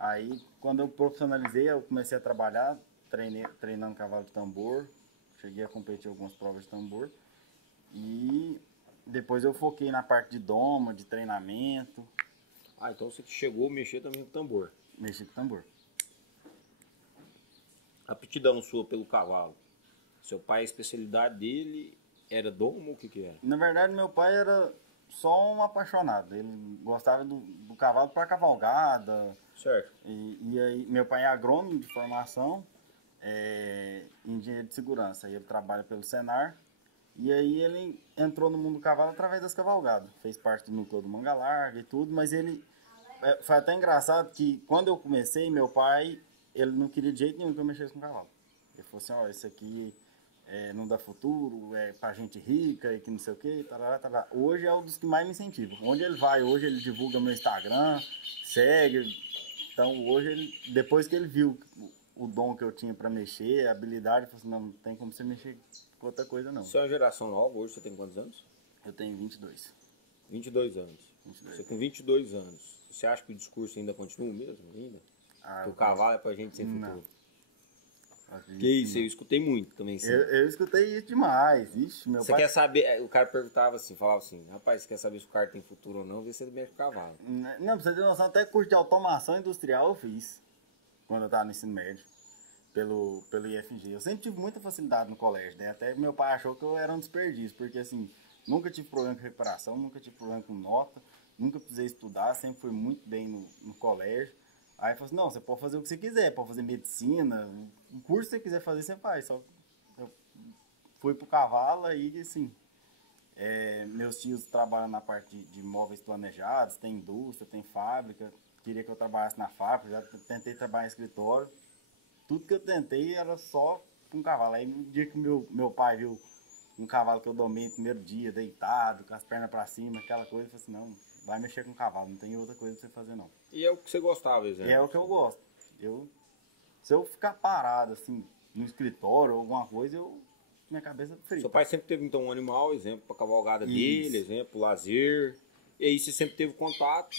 Aí, quando eu profissionalizei, eu comecei a trabalhar, treinando cavalo de tambor. Cheguei a competir algumas provas de tambor. E depois eu foquei na parte de doma, de treinamento. Ah, então você chegou a mexer também com tambor. Mexi com tambor. A aptidão sua pelo cavalo. Seu pai, a especialidade dele era domo ou o que era? Na verdade, meu pai era só um apaixonado. Ele gostava do cavalo para cavalgada. Certo. E aí, meu pai é agrônomo de formação, engenheiro de segurança. Aí ele trabalha pelo Senar. E aí ele entrou no mundo do cavalo através das cavalgadas. Fez parte do núcleo do Manga Larga e tudo, mas ele... foi até engraçado que quando eu comecei, meu pai, ele não queria de jeito nenhum que eu mexesse com cavalo. Ele falou assim, ó, isso aqui não dá futuro, é pra gente rica e que não sei o que, tarará, tarará. Hoje é um dos que mais me incentiva. Onde ele vai, hoje ele divulga meu Instagram, segue. Então hoje, depois que ele viu o dom que eu tinha pra mexer, a habilidade, ele falou assim, não tem como você mexer com outra coisa não. Você é uma geração nova, hoje você tem quantos anos? Eu tenho 22. 22 anos. 22. Você com 22 anos, você acha que o discurso ainda continua mesmo? Ainda? Ah, Que o cavalo é pra gente sem futuro? Não. Que isso, eu escutei muito também. Sim. Eu escutei isso demais. Ixi, meu Você pai... quer saber, o cara perguntava assim, falava assim, rapaz, você quer saber se o cara tem futuro ou não, vê se ele mexe com o cavalo. Não, pra você ter noção, até curso de automação industrial eu fiz, quando eu tava no ensino médio, pelo IFG. Eu sempre tive muita facilidade no colégio, né? Até meu pai achou que eu era um desperdício, porque assim, nunca tive problema com recuperação, nunca tive problema com nota, nunca precisei estudar, sempre fui muito bem no colégio. Aí falou assim, não, você pode fazer o que você quiser, pode fazer medicina, o curso que você quiser fazer, você faz. Só eu fui pro cavalo aí, assim, meus tios trabalham na parte de móveis planejados, tem indústria, tem fábrica, queria que eu trabalhasse na fábrica, já tentei trabalhar em escritório. Tudo que eu tentei era só com cavalo. Aí no dia que meu pai viu um cavalo que eu domei no primeiro dia, deitado, com as pernas pra cima, aquela coisa, eu falei assim, não, vai mexer com cavalo, não tem outra coisa pra você fazer não. E é o que você gostava, exemplo? E é o que eu gosto. Se eu ficar parado, assim, no escritório ou alguma coisa, minha cabeça frita. Seu pai sempre teve, então, um animal, exemplo, pra cavalgada Isso. dele, exemplo, lazer. E aí você sempre teve contato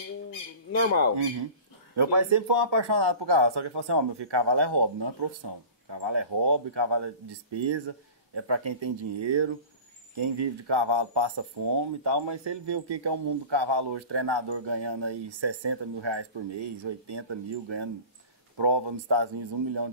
normal. Uhum. Meu pai sempre foi um apaixonado por cavalo, só que ele falou assim, ó, meu filho, cavalo é hobby, não é profissão. Cavalo é hobby, cavalo é despesa, é pra quem tem dinheiro. Quem vive de cavalo passa fome e tal, mas se ele vê o que é o mundo do cavalo hoje, treinador ganhando aí 60 mil reais por mês, 80 mil, ganhando prova nos Estados Unidos, $1 milhão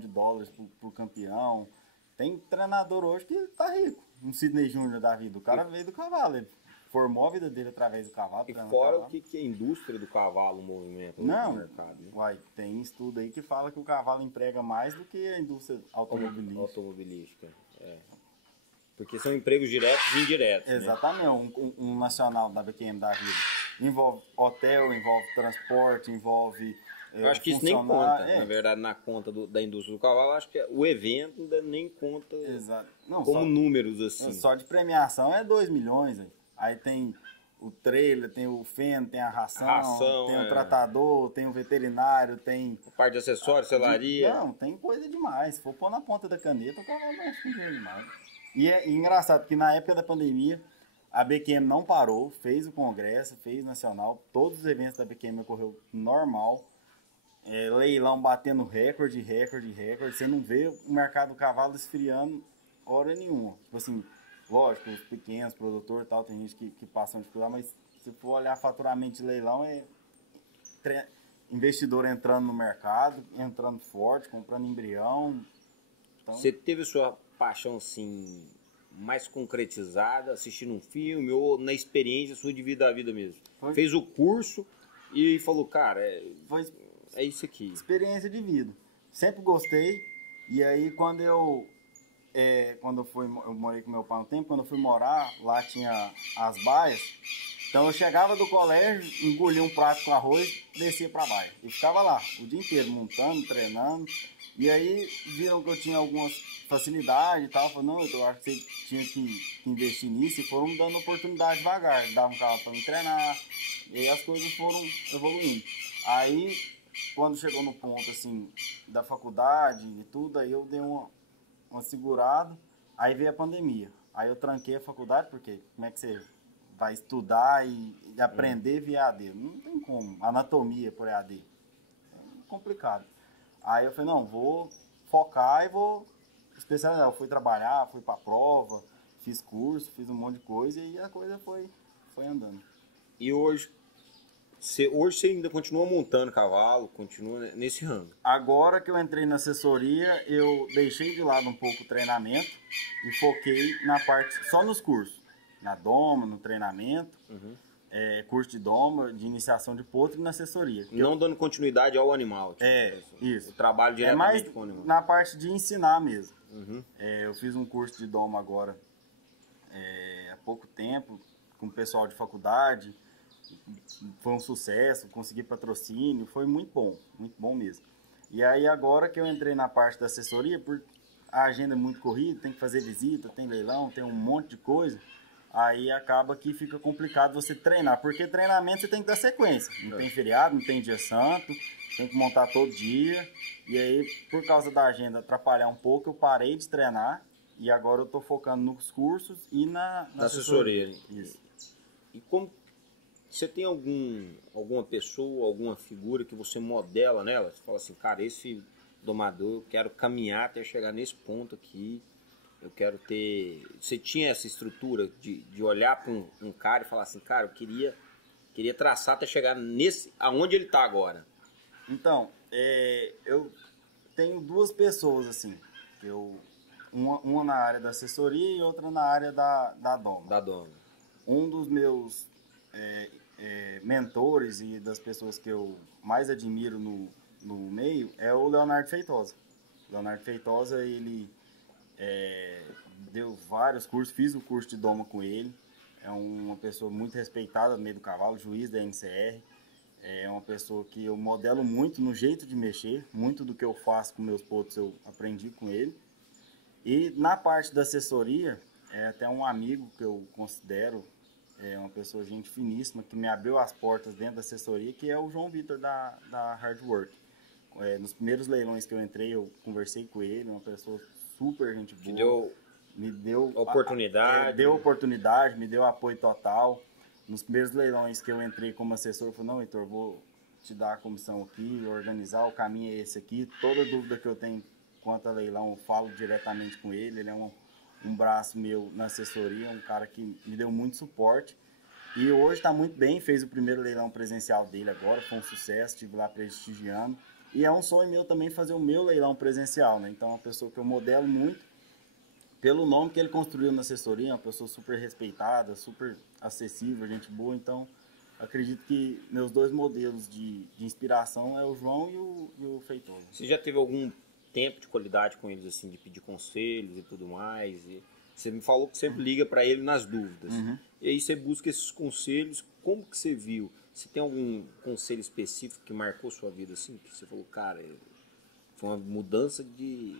por campeão. Tem treinador hoje que tá rico, um Sidney Júnior da vida. O cara veio do cavalo, ele formou a vida dele através do cavalo. E fora o que é a indústria do cavalo movimenta no mercado, né? Uai, tem estudo aí que fala que o cavalo emprega mais do que a indústria automobilística. É. Porque são empregos diretos e indiretos. Exatamente, né? Um nacional da BQM da vida. Envolve hotel, envolve transporte, envolve. Eu acho que isso nem conta, na verdade, na conta da indústria do cavalo. Acho que o evento ainda nem conta não, como números assim. Só de premiação é 2 milhões. Aí tem o trailer, tem o feno, tem a ração tem o tratador, tem o veterinário, tem. A parte de acessórios, selaria. Não, tem coisa demais. Se for pôr na ponta da caneta, o cavalo mexe com dinheiro demais. E é engraçado que na época da pandemia, a BQM não parou, fez o congresso, fez nacional, todos os eventos da BQM ocorreu normal, leilão batendo recorde. Você não vê o mercado do cavalo esfriando hora nenhuma. Tipo assim, lógico, os pequenos, produtores e tal, tem gente que passam de lá, mas se for olhar faturamento de leilão, investidor entrando no mercado, entrando forte, comprando embrião. Então... Você teve sua paixão assim mais concretizada assistindo um filme ou na experiência sua de vida a vida mesmo? Fez o curso e falou, cara, é isso aqui. Experiência de vida. Sempre gostei. E aí quando eu morei com meu pai um tempo, quando eu fui morar, lá tinha as baias. Então eu chegava do colégio, engolia um prato com arroz, descia pra baia. E ficava lá o dia inteiro montando, treinando. E aí viram que eu tinha algumas facilidades e tal. Falaram, não, eu acho que você tinha que investir nisso. E foram me dando oportunidade devagar. Dava um carro para me treinar. E aí as coisas foram evoluindo. Aí, quando chegou no ponto, assim, da faculdade e tudo, aí eu dei uma segurada. Aí veio a pandemia. Aí eu tranquei a faculdade, porque como é que você vai estudar e aprender via AD? Não tem como. Anatomia por EAD. complicado. Aí eu falei, não, vou focar e vou especializar. Eu fui trabalhar, fui pra prova, fiz curso, fiz um monte de coisa e a coisa foi andando. E hoje você ainda continua montando cavalo, continua nesse ramo? Agora que eu entrei na assessoria, eu deixei de lado um pouco o treinamento e foquei na parte, só nos cursos. Na doma, no treinamento, curso de doma, de iniciação de potro e na assessoria. Não dando continuidade ao animal. Tipo, isso. O trabalho diretamente com o animal. Na parte de ensinar mesmo. Eu fiz um curso de doma agora há pouco tempo, com o pessoal de faculdade. Foi um sucesso, consegui patrocínio, foi muito bom mesmo. E aí agora que eu entrei na parte da assessoria, porque a agenda é muito corrida, tem que fazer visita, tem leilão, tem um monte de coisa, aí acaba que fica complicado você treinar, porque treinamento você tem que dar sequência, não tem feriado, não tem dia santo, tem que montar todo dia, e aí por causa da agenda atrapalhar um pouco, eu parei de treinar, e agora eu tô focando nos cursos e na assessoria. Isso. E como você tem alguma pessoa, alguma figura que você modela nela? Você fala assim, cara, esse domador, eu quero caminhar até chegar nesse ponto aqui, eu quero ter... Você tinha essa estrutura de olhar para um cara e falar assim, cara, eu queria traçar até chegar aonde ele está agora? Então, eu tenho duas pessoas, assim, uma na área da assessoria e outra na área da doma. Da doma. Um dos meus mentores e das pessoas que eu mais admiro no meio é o Leonardo Feitosa. O Leonardo Feitosa, ele deu vários cursos, fiz o curso de doma com ele. É uma pessoa muito respeitada no meio do cavalo, juiz da NCR. É uma pessoa que eu modelo muito no jeito de mexer. Muito do que eu faço com meus potros eu aprendi com ele. E na parte da assessoria, até um amigo que eu considero uma pessoa gente finíssima, que me abriu as portas dentro da assessoria, que é o João Vitor da Hard Work. Nos primeiros leilões que eu entrei, eu conversei com ele, uma pessoa super gente boa. Me deu oportunidade. Deu oportunidade, me deu apoio total. Nos primeiros leilões que eu entrei como assessor, eu falei, não, Heitor, vou te dar a comissão aqui, organizar, o caminho é esse aqui. Toda dúvida que eu tenho quanto a leilão, eu falo diretamente com ele. Ele é um braço meu na assessoria, um cara que me deu muito suporte. E hoje está muito bem, fez o primeiro leilão presencial dele agora, foi um sucesso, estive lá prestigiando. E é um sonho meu também fazer o meu leilão presencial, né? Então é uma pessoa que eu modelo muito pelo nome que ele construiu na assessoria, uma pessoa super respeitada, super acessível, gente boa. Então acredito que meus dois modelos de inspiração é o João e o Feitosa. Você já teve algum tempo de qualidade com eles, assim, de pedir conselhos e tudo mais? E você me falou que sempre liga para ele nas dúvidas. E aí você busca esses conselhos. Como que você viu? Você tem algum conselho específico que marcou sua vida, assim? Que você falou, cara, foi uma mudança de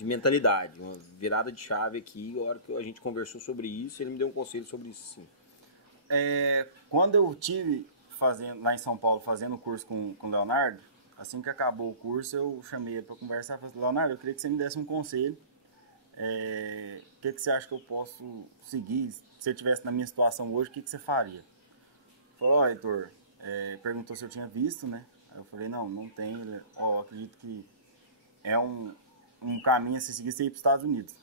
mentalidade, uma virada de chave aqui. A hora que a gente conversou sobre isso, ele me deu um conselho sobre isso, sim. Quando eu tive lá em São Paulo fazendo o curso com o Leonardo, assim que acabou o curso, eu chamei ele para conversar e falei, Leonardo, eu queria que você me desse um conselho. O que você acha que eu posso seguir? Se você estivesse na minha situação hoje, o que você faria? Ele falou, Heitor, perguntou se eu tinha visto, né? Aí eu falei, não tenho. Ele, acredito que é um caminho a se seguir, você ir para os Estados Unidos.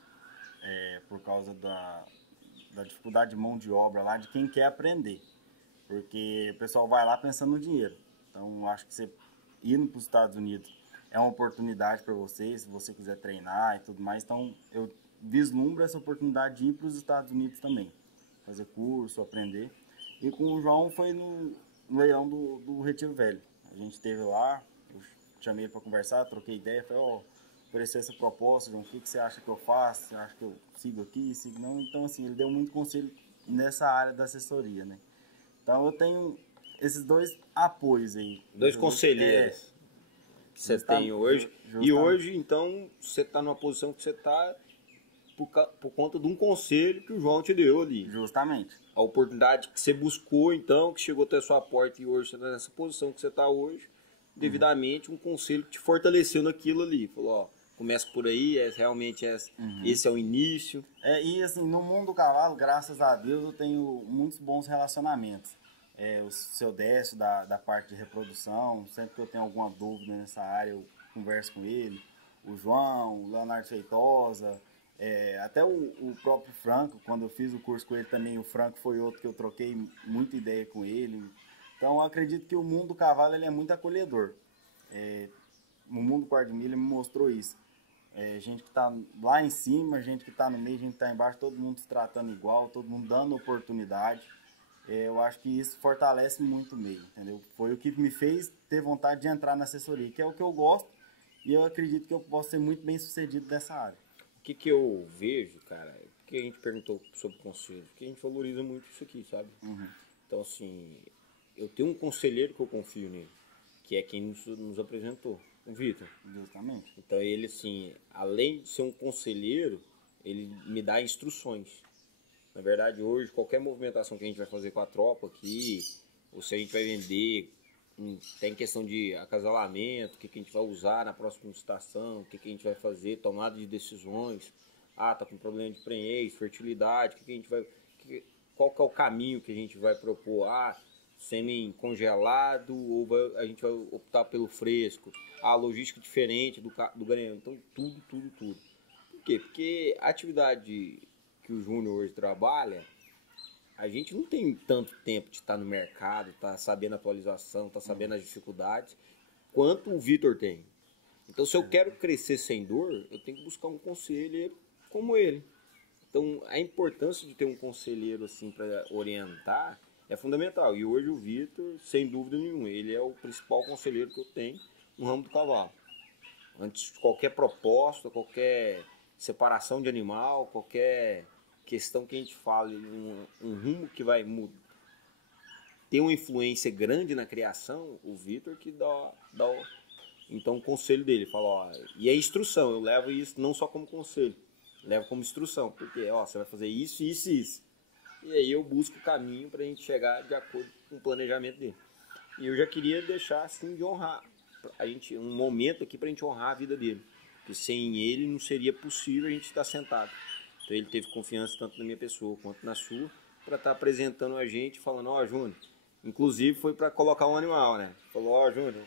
Por causa da dificuldade de mão de obra lá, de quem quer aprender. Porque o pessoal vai lá pensando no dinheiro. Então, acho que você indo para os Estados Unidos é uma oportunidade para você, se você quiser treinar e tudo mais. Então, eu vislumbro essa oportunidade de ir para os Estados Unidos também. Fazer curso, aprender. E com o João foi no leilão do Retiro Velho. A gente esteve lá, eu chamei ele para conversar, troquei ideia, falei, oferecer essa proposta, João, o que você acha que eu faço? Você acha que eu sigo aqui, sigo não? Então, assim, ele deu muito conselho nessa área da assessoria, né? Então, eu tenho esses dois apoios aí. Dois conselheiros que você tem hoje. E hoje, então, você está numa posição que você está por conta de um conselho que o João te deu ali. Justamente. A oportunidade que você buscou, então, que chegou até a sua porta e hoje você está nessa posição que você está hoje, devidamente um conselho que te fortaleceu naquilo ali. Falou, começa por aí, realmente esse é o início. E assim, no mundo do cavalo, graças a Deus, eu tenho muitos bons relacionamentos. o seu Décio da parte de reprodução. Sempre que eu tenho alguma dúvida nessa área, eu converso com ele. O João, o Leonardo Feitosa, até o próprio Franco, quando eu fiz o curso com ele também, o Franco foi outro que eu troquei muita ideia com ele. Então eu acredito que o mundo do cavalo ele é muito acolhedor. O mundo do quarto de milha me mostrou isso. Gente que está lá em cima, gente que está no meio, gente que está embaixo, todo mundo se tratando igual, todo mundo dando oportunidade. Eu acho que isso fortalece muito o meio, entendeu? Foi o que me fez ter vontade de entrar na assessoria, que é o que eu gosto, e eu acredito que eu posso ser muito bem sucedido nessa área. O que eu vejo, cara, que a gente perguntou sobre conselho, porque a gente valoriza muito isso aqui, sabe? Uhum. Então, assim, eu tenho um conselheiro que eu confio nele, que é quem nos apresentou, o Vitor. Justamente. Então, ele, assim, além de ser um conselheiro, ele me dá instruções. Na verdade, hoje, qualquer movimentação que a gente vai fazer com a tropa aqui, ou se a gente vai vender, tem questão de acasalamento, o que a gente vai usar na próxima estação, o que a gente vai fazer, tomada de decisões. Tá com problema de prenhez, fertilidade, qual que é o caminho que a gente vai propor? Sêmen congelado ou a gente vai optar pelo fresco? Logística diferente do garanhão. Então, tudo. Por quê? Porque a atividade que o Júnior hoje trabalha, a gente não tem tanto tempo de estar no mercado, estar sabendo a atualização, estar sabendo as dificuldades, quanto o Vitor tem. Então, se eu quero crescer sem dor, eu tenho que buscar um conselheiro como ele. Então, a importância de ter um conselheiro assim para orientar é fundamental. E hoje o Vitor, sem dúvida nenhuma, ele é o principal conselheiro que eu tenho no ramo do cavalo. Antes de qualquer proposta, qualquer separação de animal, qualquer questão que a gente fale, um rumo que vai ter uma influência grande na criação, o Vitor que dá então o conselho dele, fala, e a instrução, eu levo isso não só como conselho, levo como instrução, porque você vai fazer isso, isso e isso. E aí eu busco o caminho para a gente chegar de acordo com o planejamento dele. E eu já queria deixar assim de honrar um momento aqui para a gente honrar a vida dele, porque sem ele não seria possível a gente estar sentado. Então ele teve confiança tanto na minha pessoa quanto na sua para estar apresentando a gente, falando, Júnior, inclusive foi para colocar um animal, né? Falou, Júnior,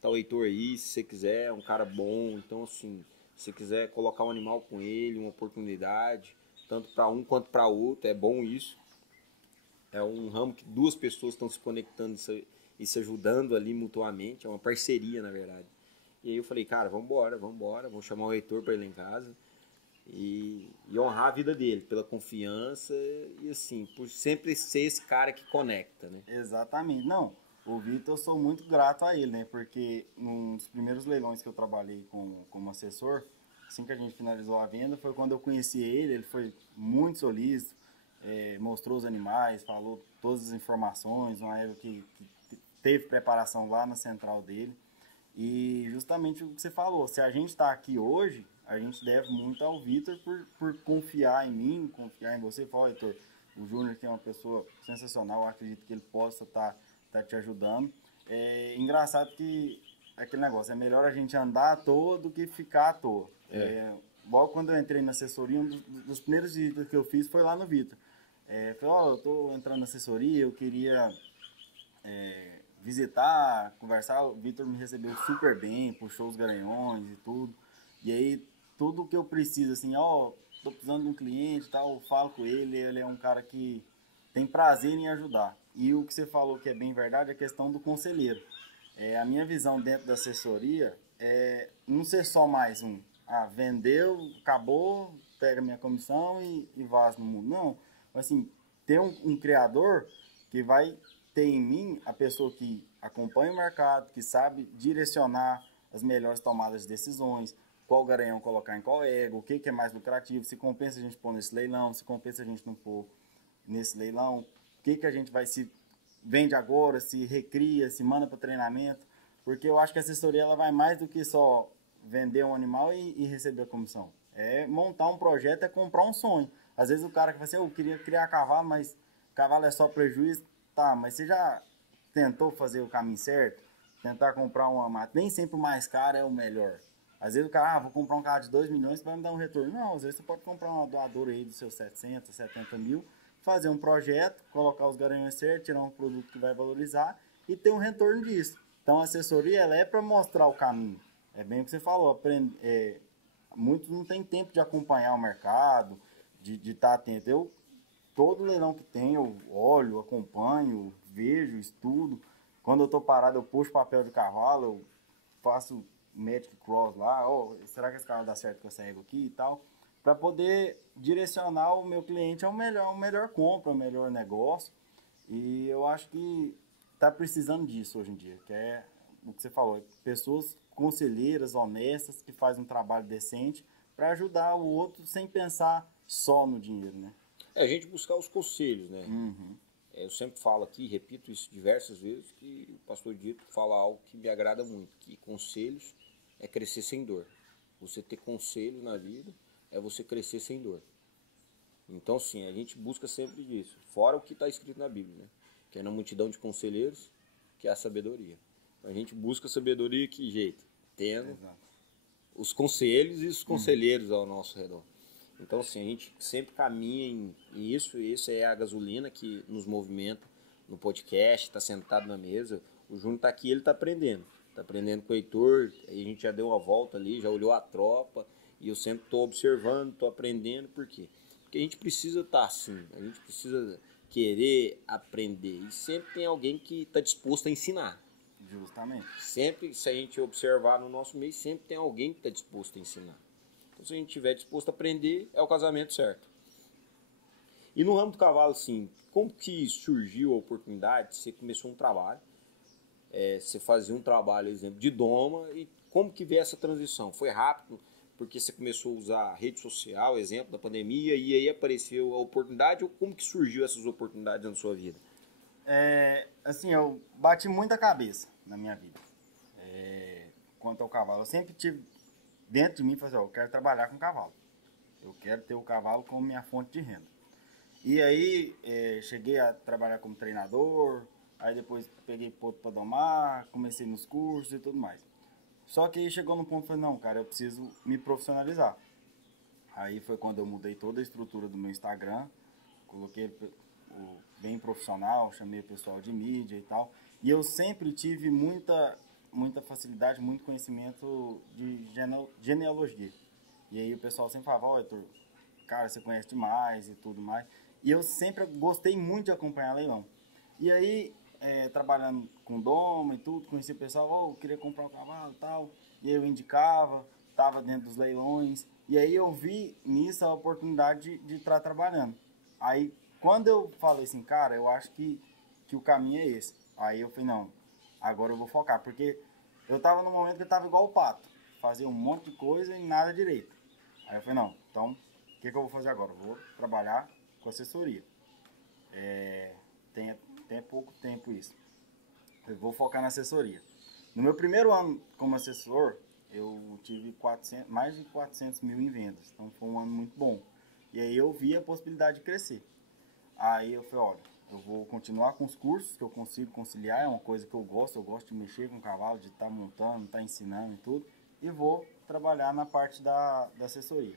tá o Heitor aí, se você quiser, é um cara bom, então assim, se você quiser colocar um animal com ele, uma oportunidade, tanto para um quanto para outro, é bom isso. É um ramo que duas pessoas estão se conectando e se ajudando ali mutuamente, é uma parceria na verdade. E aí eu falei, cara, vamos chamar o Heitor para ir lá em casa e honrar a vida dele, pela confiança e assim, por sempre ser esse cara que conecta, né? Exatamente, não. O Vitor, eu sou muito grato a ele, né? Porque nos primeiros leilões que eu trabalhei como assessor, assim que a gente finalizou a venda, foi quando eu conheci ele foi muito solícito, mostrou os animais, falou todas as informações, uma época que teve preparação lá na central dele. E justamente o que você falou, se a gente está aqui hoje, a gente deve muito ao Vitor por confiar em mim, confiar em você. Fala, Heitor, o Júnior que é uma pessoa sensacional, eu acredito que ele possa estar te ajudando. É engraçado que aquele negócio, é melhor a gente andar à toa do que ficar à toa. Igual quando eu entrei na assessoria, um dos primeiros visitas que eu fiz foi lá no Vitor. Falei, eu estou entrando na assessoria, eu queria visitar, conversar. O Vitor me recebeu super bem, puxou os garanhões e tudo. E aí, tudo que eu preciso, assim, tô precisando de um cliente e tal, eu falo com ele é um cara que tem prazer em ajudar. E o que você falou que é bem verdade é a questão do conselheiro. A minha visão dentro da assessoria é não ser só mais um. Vendeu, acabou, pega minha comissão e vaza no mundo. Não, assim, ter um criador que vai ter em mim a pessoa que acompanha o mercado, que sabe direcionar as melhores tomadas de decisões, qual garanhão colocar em qual ego, o que é mais lucrativo, se compensa a gente pôr nesse leilão, se compensa a gente não pôr nesse leilão, o que a gente vai se vende agora, se recria, se manda para treinamento, porque eu acho que a assessoria ela vai mais do que só vender um animal e receber a comissão. É montar um projeto, é comprar um sonho. Às vezes o cara que fala assim, eu queria criar cavalo, mas cavalo é só prejuízo. Tá, mas você já tentou fazer o caminho certo? Tentar comprar uma máquina. Nem sempre o mais caro é o melhor. Às vezes o cara, vou comprar um carro de 2 milhões que vai me dar um retorno. Não, às vezes você pode comprar uma doadora aí dos seus 700, 70 mil, fazer um projeto, colocar os garanhões certos, tirar um produto que vai valorizar e ter um retorno disso. Então a assessoria ela é para mostrar o caminho. É bem o que você falou, muitos não têm tempo de acompanhar o mercado, de estar atento. Todo leilão que tem, eu olho, acompanho, vejo, estudo. Quando eu estou parado, eu puxo papel de cavalo, eu faço Magic Cross lá, será que esse cavalo dá certo com essa égua aqui e tal, para poder direcionar o meu cliente ao melhor compra, ao melhor negócio. E eu acho que está precisando disso hoje em dia, que é o que você falou, pessoas conselheiras, honestas, que fazem um trabalho decente para ajudar o outro sem pensar só no dinheiro, né? É a gente buscar os conselhos, né? Uhum. Eu sempre falo aqui, repito isso diversas vezes, que o pastor Dito fala algo que me agrada muito, que conselhos é crescer sem dor. Você ter conselhos na vida é você crescer sem dor. Então, sim, a gente busca sempre disso. Fora o que está escrito na Bíblia, né? Que é na multidão de conselheiros, que é a sabedoria. Então, a gente busca sabedoria que jeito? Tendo os conselhos e os conselheiros ao nosso redor. Então, assim, a gente sempre caminha em isso, e isso é a gasolina que nos movimenta no podcast, está sentado na mesa. O Júnior está aqui, ele está aprendendo. Está aprendendo com o Heitor, a gente já deu uma volta ali, já olhou a tropa, e eu sempre estou observando, estou aprendendo. Por quê? Porque a gente precisa estar assim, a gente precisa querer aprender. E sempre tem alguém que está disposto a ensinar. Justamente. Sempre, se a gente observar no nosso meio, sempre tem alguém que está disposto a ensinar. Então, se a gente estiver disposto a aprender, é o casamento certo. E no ramo do cavalo, assim, como que surgiu a oportunidade? Você começou um trabalho, você fazia um trabalho, exemplo, de doma, e como que veio essa transição? Foi rápido, porque você começou a usar a rede social, exemplo da pandemia, e aí apareceu a oportunidade, ou como que surgiu essas oportunidades na sua vida? Assim, eu bati muita cabeça na minha vida quanto ao cavalo. Eu sempre tive dentro de mim, falei assim, eu quero trabalhar com cavalo. Eu quero ter o cavalo como minha fonte de renda. E aí, cheguei a trabalhar como treinador, aí depois peguei ponto para domar, comecei nos cursos e tudo mais. Só que aí chegou num ponto, falei, não, cara, eu preciso me profissionalizar. Aí foi quando eu mudei toda a estrutura do meu Instagram, coloquei bem profissional, chamei o pessoal de mídia e tal. E eu sempre tive muita facilidade, muito conhecimento de genealogia. E aí o pessoal sempre falava, ó, Heitor, cara, você conhece demais e tudo mais. E eu sempre gostei muito de acompanhar leilão. E aí, trabalhando com doma e tudo, conheci o pessoal, ó, eu queria comprar um cavalo e tal. E aí eu indicava, estava dentro dos leilões. E aí eu vi nisso a oportunidade de estar trabalhando. Aí, quando eu falei assim, cara, eu acho que o caminho é esse. Aí eu falei, não, agora eu vou focar. Porque eu estava num momento que eu estava igual o pato. Fazia um monte de coisa e nada direito. Aí eu falei, não, então, o que eu vou fazer agora? Eu vou trabalhar com assessoria. Tem pouco tempo isso. Eu vou focar na assessoria. No meu primeiro ano como assessor, eu tive mais de 400 mil em vendas. Então foi um ano muito bom. E aí eu vi a possibilidade de crescer. Aí eu falei, olha, eu vou continuar com os cursos que eu consigo conciliar, é uma coisa que eu gosto de mexer com o cavalo, de estar montando, estar ensinando e tudo. E vou trabalhar na parte da assessoria.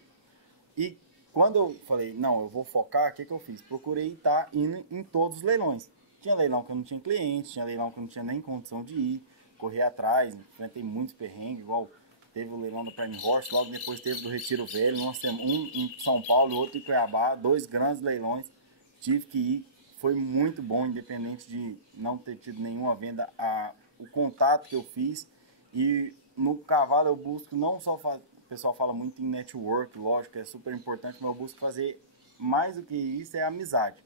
E quando eu falei, não, eu vou focar, o que eu fiz? Procurei estar indo em todos os leilões. Tinha leilão que eu não tinha cliente, tinha leilão que eu não tinha nem condição de ir, correr atrás, enfrentei muitos perrengues, igual teve o leilão do Prime Horse, logo depois teve do Retiro Velho, um em São Paulo e outro em Cuiabá, 2 grandes leilões, tive que ir, foi muito bom, independente de não ter tido nenhuma venda, o contato que eu fiz. E no cavalo eu busco não só o pessoal fala muito em network, lógico, é super importante, mas eu busco fazer mais do que isso, é amizade.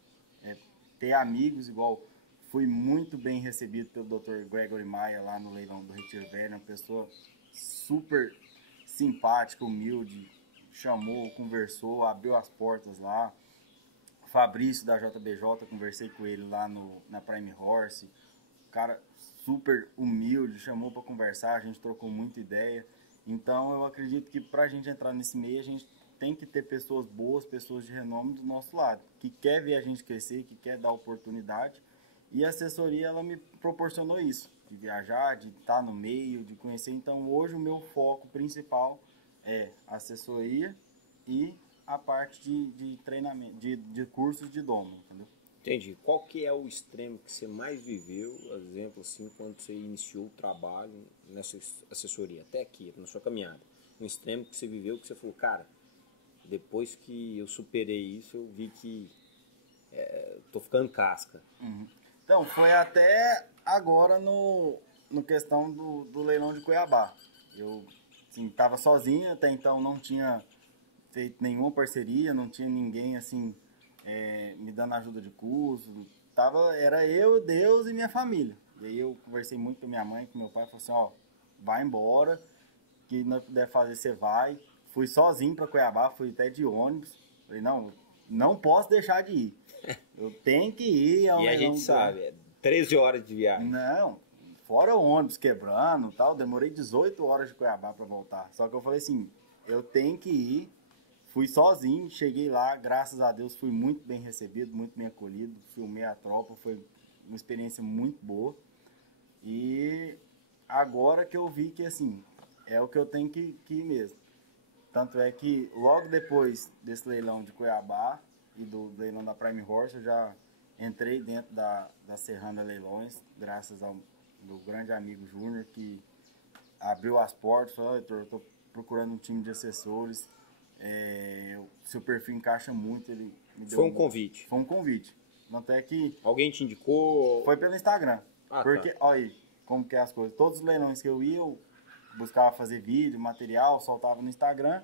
Ter amigos, igual fui muito bem recebido pelo Dr. Gregory Maia lá no leilão do Retiro Velho, uma pessoa super simpática, humilde, chamou, conversou, abriu as portas lá. Fabrício da JBJ, conversei com ele lá na Prime Horse, cara super humilde, chamou para conversar, a gente trocou muita ideia. Então eu acredito que para a gente entrar nesse meio, a gente tem que ter pessoas boas, pessoas de renome do nosso lado, que quer ver a gente crescer, que quer dar oportunidade. E a assessoria, ela me proporcionou isso, de viajar, de estar no meio, de conhecer. Então hoje o meu foco principal é assessoria e a parte de treinamento, de cursos de domo, entendeu? Entendi. Qual que é o extremo que você mais viveu, exemplo assim, quando você iniciou o trabalho nessa assessoria, até aqui, na sua caminhada? Um extremo que você viveu, que você falou, cara, depois que eu superei isso, eu vi que tô ficando casca. Uhum. Então, foi até agora no questão do leilão de Cuiabá. Eu estava sozinho, até então não tinha feito nenhuma parceria, não tinha ninguém assim me dando ajuda de custo. Era eu, Deus e minha família. E aí eu conversei muito com minha mãe, com meu pai, falei assim, ó, vai embora, que não puder fazer, você vai. Fui sozinho para Cuiabá, fui até de ônibus. Falei, não posso deixar de ir. Eu tenho que ir ao E a leilão. gente sabe, 13 horas de viagem. Não, fora o ônibus quebrando e tal, demorei 18 horas de Cuiabá para voltar. Só que eu falei assim, eu tenho que ir. Fui sozinho, cheguei lá, graças a Deus fui muito bem recebido, muito bem acolhido. Filmei a tropa, foi uma experiência muito boa. E agora que eu vi que assim, é o que eu tenho que ir mesmo. Tanto é que logo depois desse leilão de Cuiabá e do leilão da Prime Horse, eu já entrei dentro da Serrana Leilões, graças ao meu grande amigo Júnior, que abriu as portas, falou, Heitor, eu estou procurando um time de assessores, seu perfil encaixa muito, ele me deu Foi um convite. Foi um convite. Tanto é que... Alguém te indicou? Foi pelo Instagram. Porque, tá. olha aí, como que é as coisas. Todos os leilões que eu ia, eu buscava fazer vídeo, material, soltava no Instagram.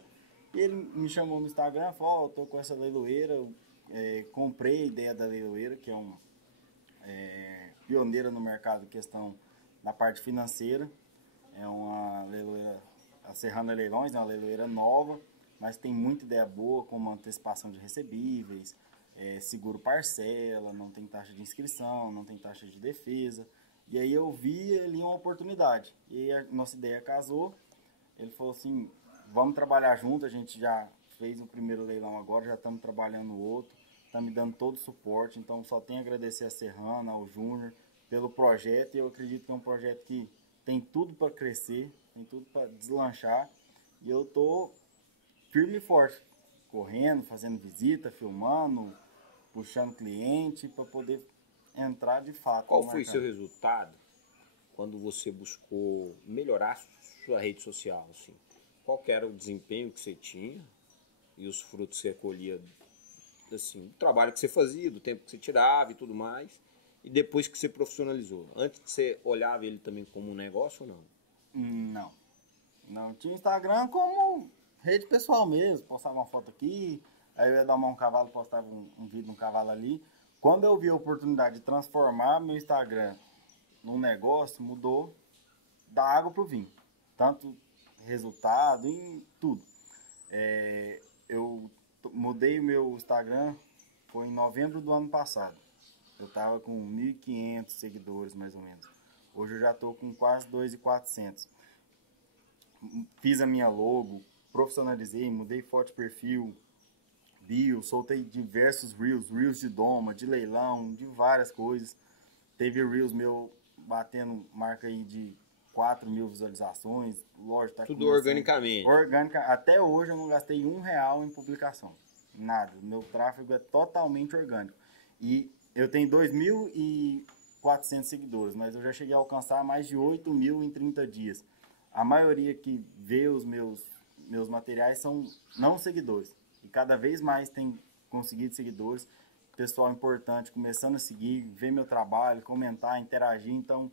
E ele me chamou no Instagram, falou, eu tô com essa leiloeira, comprei a ideia da leiloeira, que é uma pioneira no mercado, questão da parte financeira. É uma leiloeira, a Serrana Leilões, é uma leiloeira nova, mas tem muita ideia boa, como antecipação de recebíveis, seguro parcela, não tem taxa de inscrição, não tem taxa de defesa. E aí eu vi ali uma oportunidade. E aí a nossa ideia casou. Ele falou assim, vamos trabalhar junto, a gente já fez o primeiro leilão agora, já estamos trabalhando o outro, está me dando todo o suporte, então só tenho a agradecer a Serrana, ao Júnior, pelo projeto, e eu acredito que é um projeto que tem tudo para crescer, tem tudo para deslanchar, e eu tô firme e forte, correndo, fazendo visita, filmando, puxando cliente para poder entrar de fato. Qual foi o seu resultado quando você buscou melhorar sua rede social? Assim? Qual que era o desempenho que você tinha e os frutos que você colhia, assim, do trabalho que você fazia, do tempo que você tirava e tudo mais, e depois que você profissionalizou? Antes você olhava ele também como um negócio ou não? Não tinha Instagram como rede pessoal mesmo, postava uma foto aqui, aí eu ia domar um cavalo, postava um vídeo de um cavalo ali. Quando eu vi a oportunidade de transformar meu Instagram num negócio, mudou da água pro vinho. Tanto resultado, em tudo. Eu mudei o meu Instagram, foi em novembro do ano passado. Eu tava com 1.500 seguidores, mais ou menos. Hoje eu já tô com quase 2.400. Fiz a minha logo, profissionalizei, mudei foto de perfil, bio, soltei diversos reels de doma, de leilão, de várias coisas. Teve reels meu batendo marca aí de 4.000 visualizações, lógico, tá tudo organicamente. Até hoje eu não gastei R$1 em publicação, nada. O meu tráfego é totalmente orgânico. E eu tenho 2.400 seguidores, mas eu já cheguei a alcançar mais de 8.000 em 30 dias. A maioria que vê os meus materiais são não seguidores. E cada vez mais tem conseguido seguidores. Pessoal importante começando a seguir, ver meu trabalho, comentar, interagir. Então,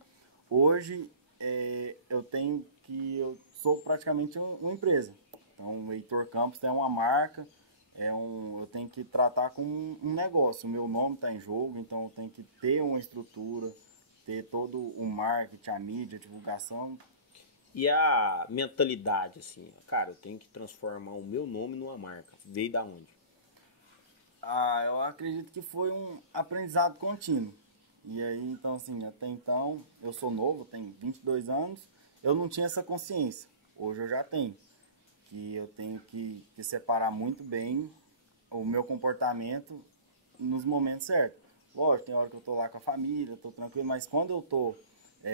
hoje eu sou praticamente uma empresa. Então, o Heitor Campos é uma marca, eu tenho que tratar como um negócio. O meu nome está em jogo, então eu tenho que ter uma estrutura, ter todo o marketing, a mídia, a divulgação. E a mentalidade, assim, cara, eu tenho que transformar o meu nome numa marca. Veio da onde? Eu acredito que foi um aprendizado contínuo. E aí, então, assim, até então, eu sou novo, tenho 22 anos, eu não tinha essa consciência. Hoje eu já tenho. Que eu tenho que separar muito bem o meu comportamento nos momentos certos. Lógico, tem hora que eu tô lá com a família, tô tranquilo, mas quando eu tô,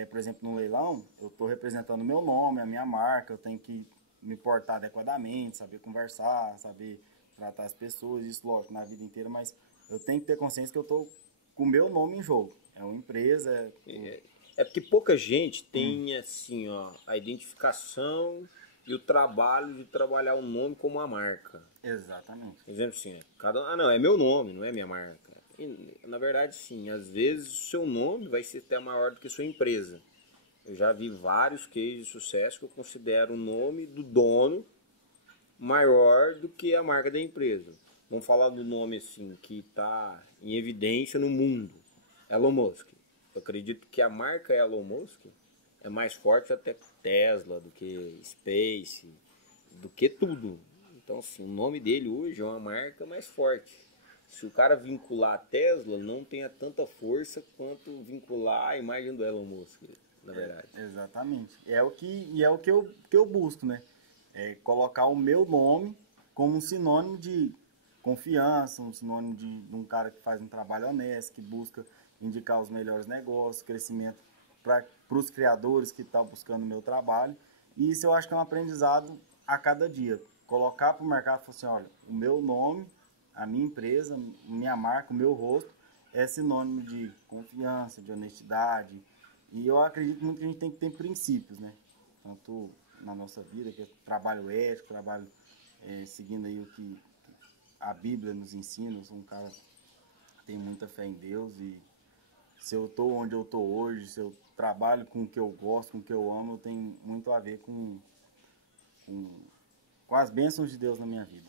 por exemplo, no leilão, eu tô representando o meu nome, a minha marca, eu tenho que me portar adequadamente, saber conversar, saber tratar as pessoas, isso, lógico, na vida inteira, mas eu tenho que ter consciência que eu tô com o meu nome em jogo. É uma empresa. É porque pouca gente tem, assim, ó, a identificação e o trabalho de trabalhar o nome como uma marca. Exatamente. Por exemplo, assim, não, é meu nome, não é minha marca. E, na verdade, sim, às vezes o seu nome vai ser até maior do que a sua empresa. Eu já vi vários cases de sucesso que eu considero o nome do dono maior do que a marca da empresa. Vamos falar do nome assim que está em evidência no mundo, Elon Musk. Eu acredito que a marca Elon Musk é mais forte até que Tesla, do que Space, do que tudo. Então, assim, o nome dele hoje é uma marca mais forte. Se o cara vincular a Tesla, não tenha tanta força quanto vincular a imagem do Elon Musk, na verdade. Exatamente. É o que eu busco, né? É colocar o meu nome como um sinônimo de confiança, um sinônimo de um cara que faz um trabalho honesto, que busca indicar os melhores negócios, crescimento para os criadores que estão buscando o meu trabalho. E isso eu acho que é um aprendizado a cada dia. Colocar para o mercado e falar assim, olha, o meu nome, a minha empresa, minha marca, o meu rosto é sinônimo de confiança, de honestidade. E eu acredito muito que a gente tem que ter princípios, né? Tanto na nossa vida, que é trabalho ético, trabalho seguindo aí o que a Bíblia nos ensina. Eu sou um cara que tem muita fé em Deus e se eu estou onde eu estou hoje, se eu trabalho com o que eu gosto, com o que eu amo, tem muito a ver com as bênçãos de Deus na minha vida.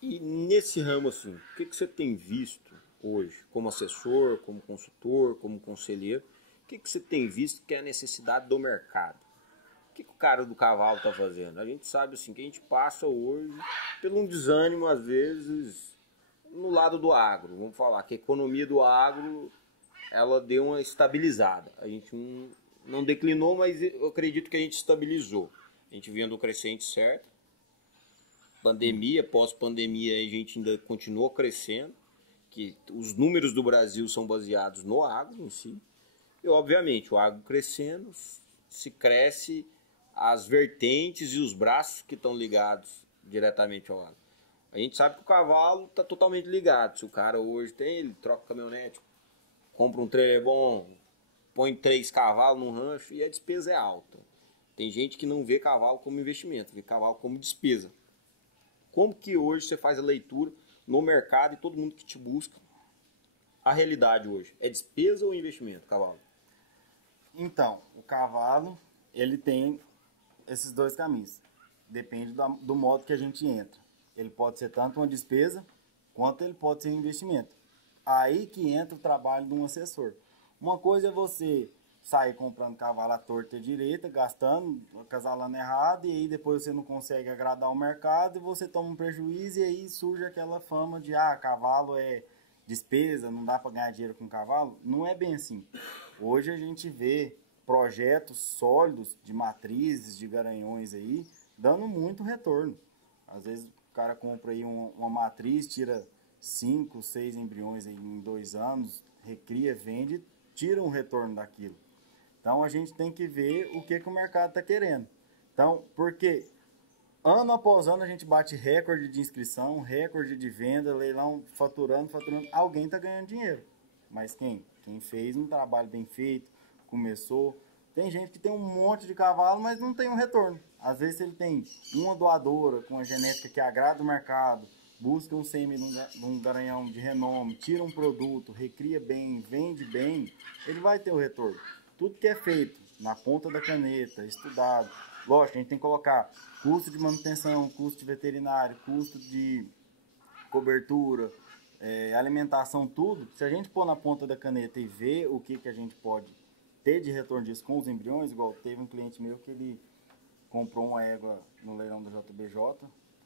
E nesse ramo, assim, o que você tem visto hoje, como assessor, como consultor, como conselheiro, o que você tem visto que é a necessidade do mercado? O que o cara do cavalo está fazendo? A gente sabe assim que a gente passa hoje pelo um desânimo, às vezes, no lado do agro. Vamos falar que a economia do agro ela deu uma estabilizada. A gente não declinou, mas eu acredito que a gente estabilizou. A gente vinha do crescente certo. Pandemia, pós-pandemia, a gente ainda continuou crescendo. Que os números do Brasil são baseados no agro em si. E, obviamente, o agro crescendo, se cresce as vertentes e os braços que estão ligados diretamente ao agro. A gente sabe que o cavalo está totalmente ligado. Se o cara hoje ele troca caminhonete, compra um trailer bom, põe 3 cavalos num rancho e a despesa é alta. Tem gente que não vê cavalo como investimento, vê cavalo como despesa. Como que hoje você faz a leitura no mercado e todo mundo que te busca, a realidade hoje? É despesa ou investimento, cavalo? Então, o cavalo, ele tem esses dois caminhos. Depende do modo que a gente entra. Ele pode ser tanto uma despesa, quanto ele pode ser um investimento. Aí que entra o trabalho de um assessor. Uma coisa é você sair comprando cavalo à torta e à direita, gastando, acasalando errado, e aí depois você não consegue agradar o mercado e você toma um prejuízo e aí surge aquela fama de cavalo é despesa, não dá para ganhar dinheiro com cavalo. Não é bem assim. Hoje a gente vê projetos sólidos de matrizes, de garanhões aí, dando muito retorno. Às vezes o cara compra aí uma matriz, tira 5, 6 embriões aí em 2 anos, recria, vende, tira um retorno daquilo. Então a gente tem que ver o que o mercado está querendo. Então, porque ano após ano a gente bate recorde de inscrição, recorde de venda, leilão, faturando, alguém está ganhando dinheiro. Mas quem? Quem fez um trabalho bem feito, começou. Tem gente que tem um monte de cavalo, mas não tem um retorno. Às vezes ele tem uma doadora com a genética que agrada o mercado, busca um sêmen de um garanhão de renome, tira um produto, recria bem, vende bem, ele vai ter o retorno. Tudo que é feito na ponta da caneta, estudado. Lógico, a gente tem que colocar custo de manutenção, custo de veterinário, custo de cobertura, alimentação, tudo. Se a gente pôr na ponta da caneta e ver o que a gente pode ter de retorno disso com os embriões, igual teve um cliente meu que ele comprou uma égua no leilão da JBJ,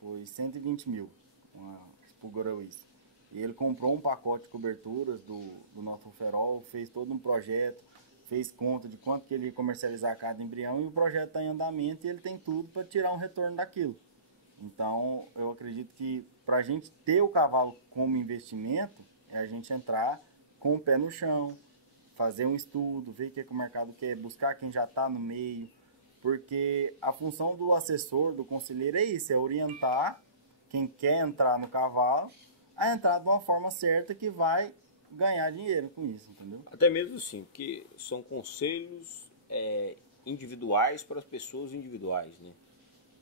foi 120 mil, uma Spulgorois. E ele comprou um pacote de coberturas do Nortonferol, fez todo um projeto, fez conta de quanto que ele ia comercializar cada embrião e o projeto está em andamento e ele tem tudo para tirar um retorno daquilo. Então, eu acredito que para a gente ter o cavalo como investimento, é a gente entrar com o pé no chão, fazer um estudo, ver o que o mercado quer, buscar quem já está no meio, porque a função do assessor, do conselheiro é isso, é orientar quem quer entrar no cavalo a entrar de uma forma certa que vai ganhar dinheiro com isso, entendeu? Até mesmo assim, porque são conselhos individuais para as pessoas individuais, né?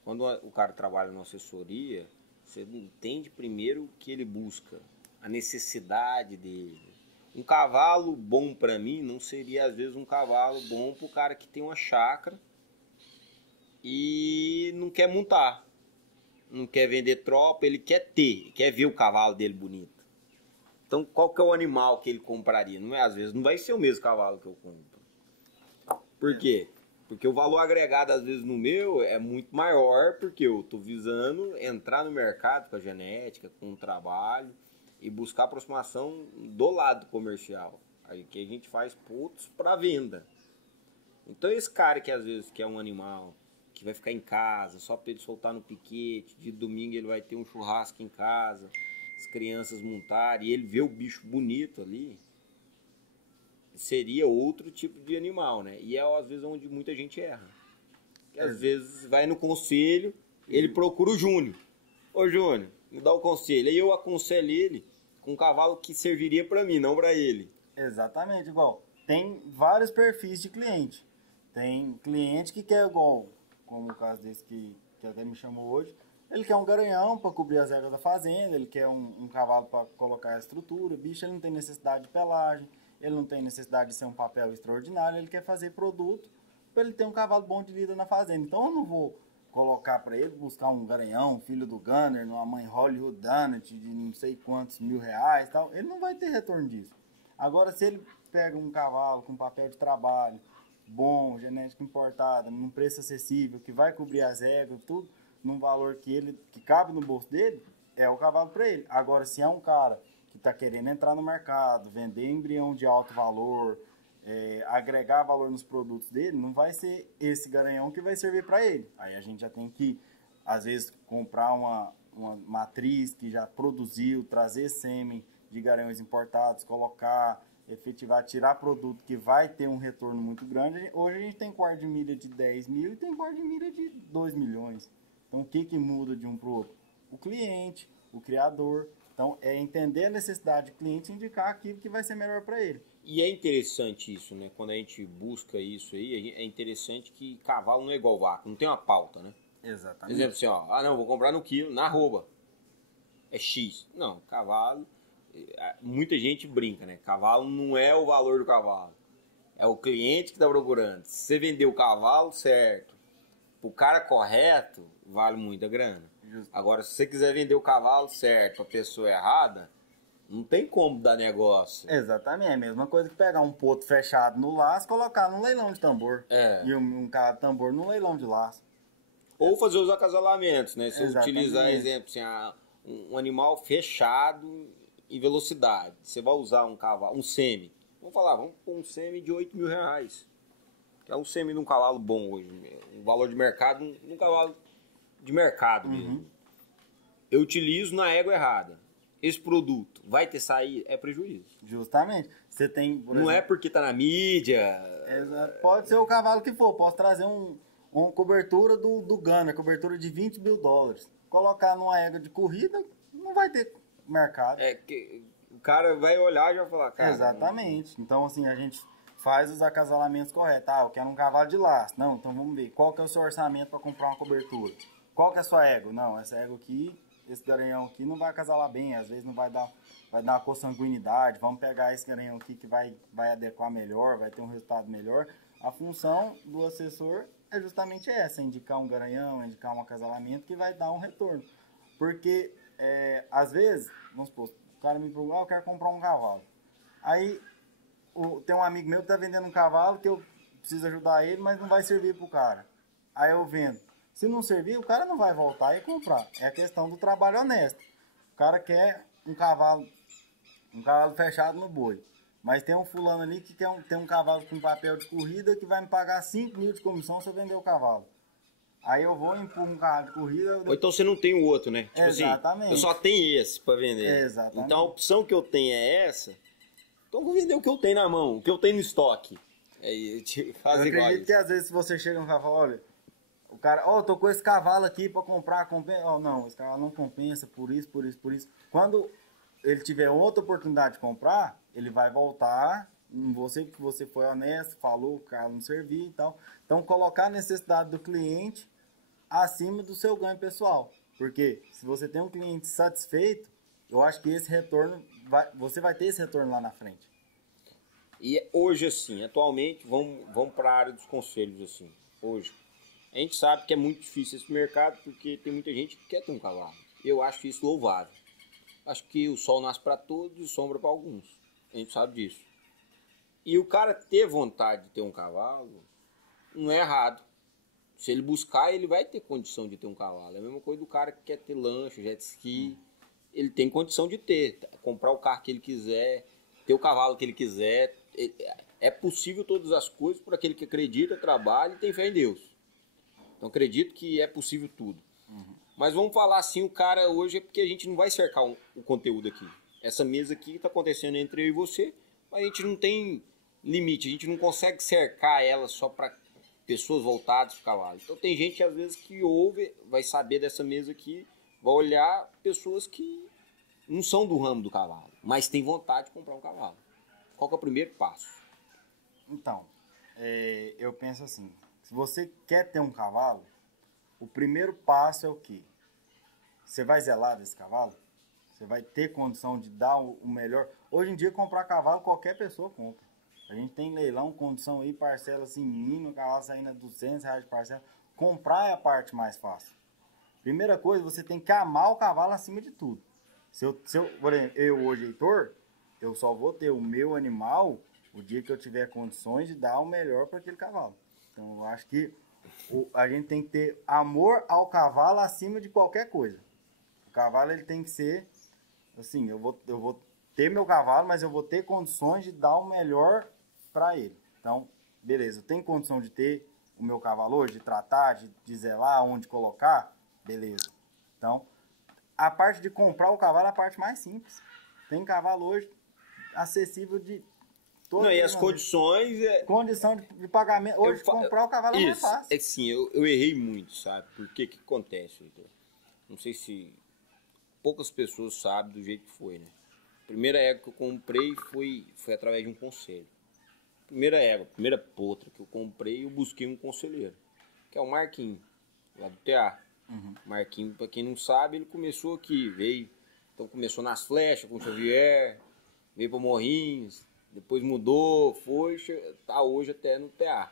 Quando o cara trabalha na assessoria, você entende primeiro o que ele busca, a necessidade dele. Um cavalo bom para mim não seria, às vezes, um cavalo bom para o cara que tem uma chácara e não quer montar, não quer vender tropa, ele quer ter, quer ver o cavalo dele bonito. Então, qual que é o animal que ele compraria? Não é, às vezes, não vai ser o mesmo cavalo que eu compro. Por quê? Porque o valor agregado, às vezes, no meu é muito maior, porque eu estou visando entrar no mercado com a genética, com o trabalho e buscar aproximação do lado comercial. Aí que a gente faz pontos para venda. Então, esse cara que, às vezes, quer um animal que vai ficar em casa, só para ele soltar no piquete, de domingo ele vai ter um churrasco em casa, as crianças montarem, e ele vê o bicho bonito ali, seria outro tipo de animal, né? E é às vezes onde muita gente erra. E, às vezes vai no conselho, ele procura o Júnior. Ô Júnior, me dá o conselho. Aí eu aconselho ele com um cavalo que serviria para mim, não para ele. Exatamente, igual. Tem vários perfis de cliente. Tem cliente que quer igual, como o caso desse que até me chamou hoje, ele quer um garanhão para cobrir as regras da fazenda, ele quer um cavalo para colocar a estrutura, bicho, ele não tem necessidade de pelagem, ele não tem necessidade de ser um papel extraordinário, ele quer fazer produto para ele ter um cavalo bom de lida na fazenda. Então eu não vou colocar para ele, buscar um garanhão, filho do Gunner, numa mãe Hollywood Donut de não sei quantos R$ 1.000 e tal, ele não vai ter retorno disso. Agora, se ele pega um cavalo com papel de trabalho, bom, genética importada, num preço acessível, que vai cobrir as regras, tudo, num valor que cabe no bolso dele, é o cavalo para ele. Agora, se é um cara que está querendo entrar no mercado, vender embrião de alto valor, agregar valor nos produtos dele, não vai ser esse garanhão que vai servir para ele. Aí a gente já tem que, às vezes, comprar uma matriz que já produziu, trazer sêmen de garanhões importados, colocar, efetivar, tirar produto que vai ter um retorno muito grande. Hoje a gente tem quarto de milha de 10 mil e tem quarto de milha de 2 milhões. Então, o que muda de um para o outro? O cliente, o criador. Então, é entender a necessidade do cliente e indicar aquilo que vai ser melhor para ele. E é interessante isso, né? Quando a gente busca isso aí, é interessante que cavalo não é igual vaca, não tem uma pauta, né? Exatamente. Exemplo assim, ó, não, vou comprar no quilo, na arroba. É X. Não, cavalo, muita gente brinca, né? Cavalo não é o valor do cavalo. É o cliente que está procurando. Se você vender o cavalo, certo. O cara correto, vale muita grana. Justo. Agora, se você quiser vender o cavalo certo para a pessoa errada, não tem como dar negócio. Exatamente, é a mesma coisa que pegar um poto fechado no laço e colocar num leilão de tambor. E um cara de tambor no leilão de laço. Ou fazer os acasalamentos, né? Se eu utilizar, exemplo, assim, um animal fechado em velocidade. Você vai usar um cavalo, um semi. Vamos pôr um semi de R$ 8.000. Que é um semi de um cavalo bom hoje. Um valor de mercado, um cavalo de mercado mesmo. Eu utilizo na égua errada. Esse produto vai ter saída, é prejuízo. Justamente. Você tem, por não exemplo, é porque tá na mídia. Exato. Pode ser o cavalo que for. Posso trazer uma cobertura do Gunner, cobertura de $20 mil. Colocar numa égua de corrida, não vai ter mercado. O cara vai olhar e já vai falar, cara. Exatamente. Então, assim, a gente faz os acasalamentos corretos. Eu quero um cavalo de laço. Não, então vamos ver. Qual que é o seu orçamento para comprar uma cobertura? Qual que é a sua égua? Não, essa égua aqui, esse garanhão aqui não vai acasalar bem. Às vezes não vai dar uma consanguinidade. Vamos pegar esse garanhão aqui que vai adequar melhor, vai ter um resultado melhor. A função do assessor é justamente essa, indicar um garanhão, indicar um acasalamento que vai dar um retorno. Porque, às vezes, vamos supor, o cara me pergunta, eu quero comprar um cavalo. Aí, tem um amigo meu que está vendendo um cavalo que eu preciso ajudar ele, mas não vai servir para o cara. Aí eu vendo. Se não servir, o cara não vai voltar e comprar. É a questão do trabalho honesto. O cara quer um cavalo fechado no boi. Mas tem um fulano ali que tem um cavalo com papel de corrida que vai me pagar 5 mil de comissão se eu vender o cavalo. Aí eu vou e empurro um cavalo de corrida. Ou então você não tem o outro, né? Tipo exatamente. Assim, eu só tenho esse para vender. Exatamente. Então a opção que eu tenho é essa. Então eu vou vender o que eu tenho na mão, o que eu tenho no estoque. Eu acredito que às vezes se você chega no cavalo, olha, cara, ó, tô com esse cavalo aqui pra comprar, não, esse cavalo não compensa por isso, por isso, por isso. Quando ele tiver outra oportunidade de comprar, ele vai voltar em você, porque você foi honesto, falou, o cara não servia e tal. Então, colocar a necessidade do cliente acima do seu ganho pessoal. Porque se você tem um cliente satisfeito, eu acho que esse retorno, você vai ter esse retorno lá na frente. E hoje, assim, atualmente, vamos para a área dos conselhos, assim, hoje. A gente sabe que é muito difícil esse mercado, porque tem muita gente que quer ter um cavalo. Eu acho isso louvável. Acho que o sol nasce para todos e sombra para alguns. A gente sabe disso. E o cara ter vontade de ter um cavalo não é errado. Se ele buscar, ele vai ter condição de ter um cavalo. É a mesma coisa do cara que quer ter lanche, jet ski. Ele tem condição de ter. Comprar o carro que ele quiser, ter o cavalo que ele quiser. É possível todas as coisas por aquele que acredita, trabalha e tem fé em Deus. Então acredito que é possível tudo. Mas vamos falar assim, o cara hoje é porque a gente não vai cercar o conteúdo aqui. Essa mesa aqui está acontecendo entre eu e você, mas a gente não tem limite, a gente não consegue cercar ela só para pessoas voltadas para o cavalo. Então tem gente às vezes que ouve, vai saber dessa mesa aqui, vai olhar pessoas que não são do ramo do cavalo, mas tem vontade de comprar um cavalo. Qual que é o primeiro passo? Então, eu penso assim, se você quer ter um cavalo, o primeiro passo é o quê? Você vai zelar desse cavalo? Você vai ter condição de dar o melhor? Hoje em dia, comprar cavalo, qualquer pessoa compra. A gente tem leilão, condição aí, parcela assim, mínimo, cavalo saindo a R$200 de parcela. Comprar é a parte mais fácil. Primeira coisa, você tem que amar o cavalo acima de tudo. Por exemplo, eu hoje, Heitor, eu só vou ter o meu animal o dia que eu tiver condições de dar o melhor para aquele cavalo. Então, eu acho que a gente tem que ter amor ao cavalo acima de qualquer coisa. O cavalo, ele tem que ser, assim, eu vou ter meu cavalo, mas eu vou ter condições de dar o melhor para ele. Então, beleza, eu tenho condição de ter o meu cavalo hoje, de tratar, de zelar, onde colocar, beleza. Então, a parte de comprar o cavalo é a parte mais simples. Tem cavalo hoje acessível de Não, e as condições... Condição de pagamento. Hoje, comprar o cavalo é mais fácil. É sim, eu errei muito, sabe? Porque que acontece, Heitor? Não sei se poucas pessoas sabem do jeito que foi, né? Primeira égua que eu comprei foi através de um conselho. Primeira égua, primeira potra que eu comprei, eu busquei um conselheiro, que é o Marquinhos, lá do TA. Marquinhos, pra quem não sabe, ele começou aqui, então começou nas Flechas com o Xavier, veio para Morrinhos, depois mudou, tá hoje até no TA.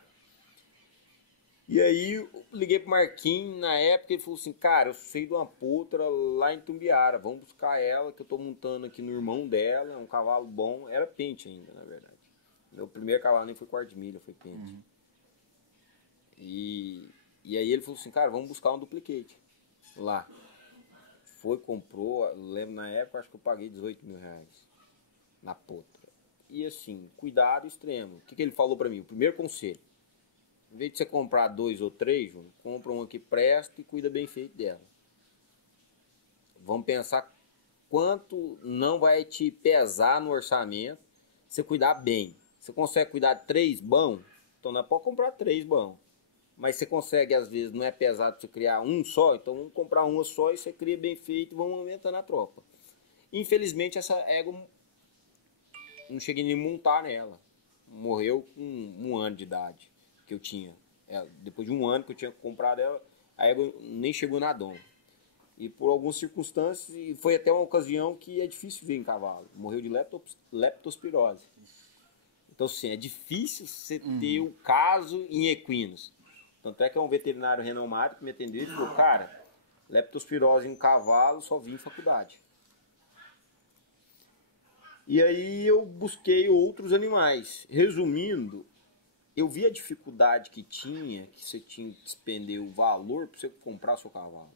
E aí eu liguei pro Marquinhos, na época ele falou assim, cara, eu sei de uma potra lá em Tumbiara, vamos buscar ela, que eu tô montando aqui no irmão dela, é um cavalo bom, era pente ainda, na verdade. Meu primeiro cavalo nem foi quarto de milha, foi pente. E aí ele falou assim, cara, vamos buscar um duplicate lá. Foi, comprou, lembro na época, acho que eu paguei R$18 mil na potra. E assim, cuidado extremo. O que ele falou pra mim? O primeiro conselho. Em vez de você comprar 2 ou 3, compra uma que presta e cuida bem feito dela. Vamos pensar quanto não vai te pesar no orçamento você cuidar bem. Você consegue cuidar de 3 bom? Então não é pode comprar 3 bom. Mas você consegue, às vezes, não é pesado você criar um só, então vamos comprar uma só e você cria bem feito e vamos aumentando a tropa. Infelizmente, essa égua não cheguei nem a montar nela. Morreu com 1 ano de idade que eu tinha. Depois de 1 ano que eu tinha comprado ela, a égua nem chegou na doma. E por algumas circunstâncias, e foi até uma ocasião que é difícil ver em cavalo. Morreu de leptospirose. Então, assim, é difícil você ter o caso em equinos. Tanto é que é um veterinário renomado que me atendeu e falou, cara, leptospirose em cavalo só vi em faculdade. E aí eu busquei outros animais. Resumindo, eu vi a dificuldade que você tinha que despender o valor para você comprar seu cavalo.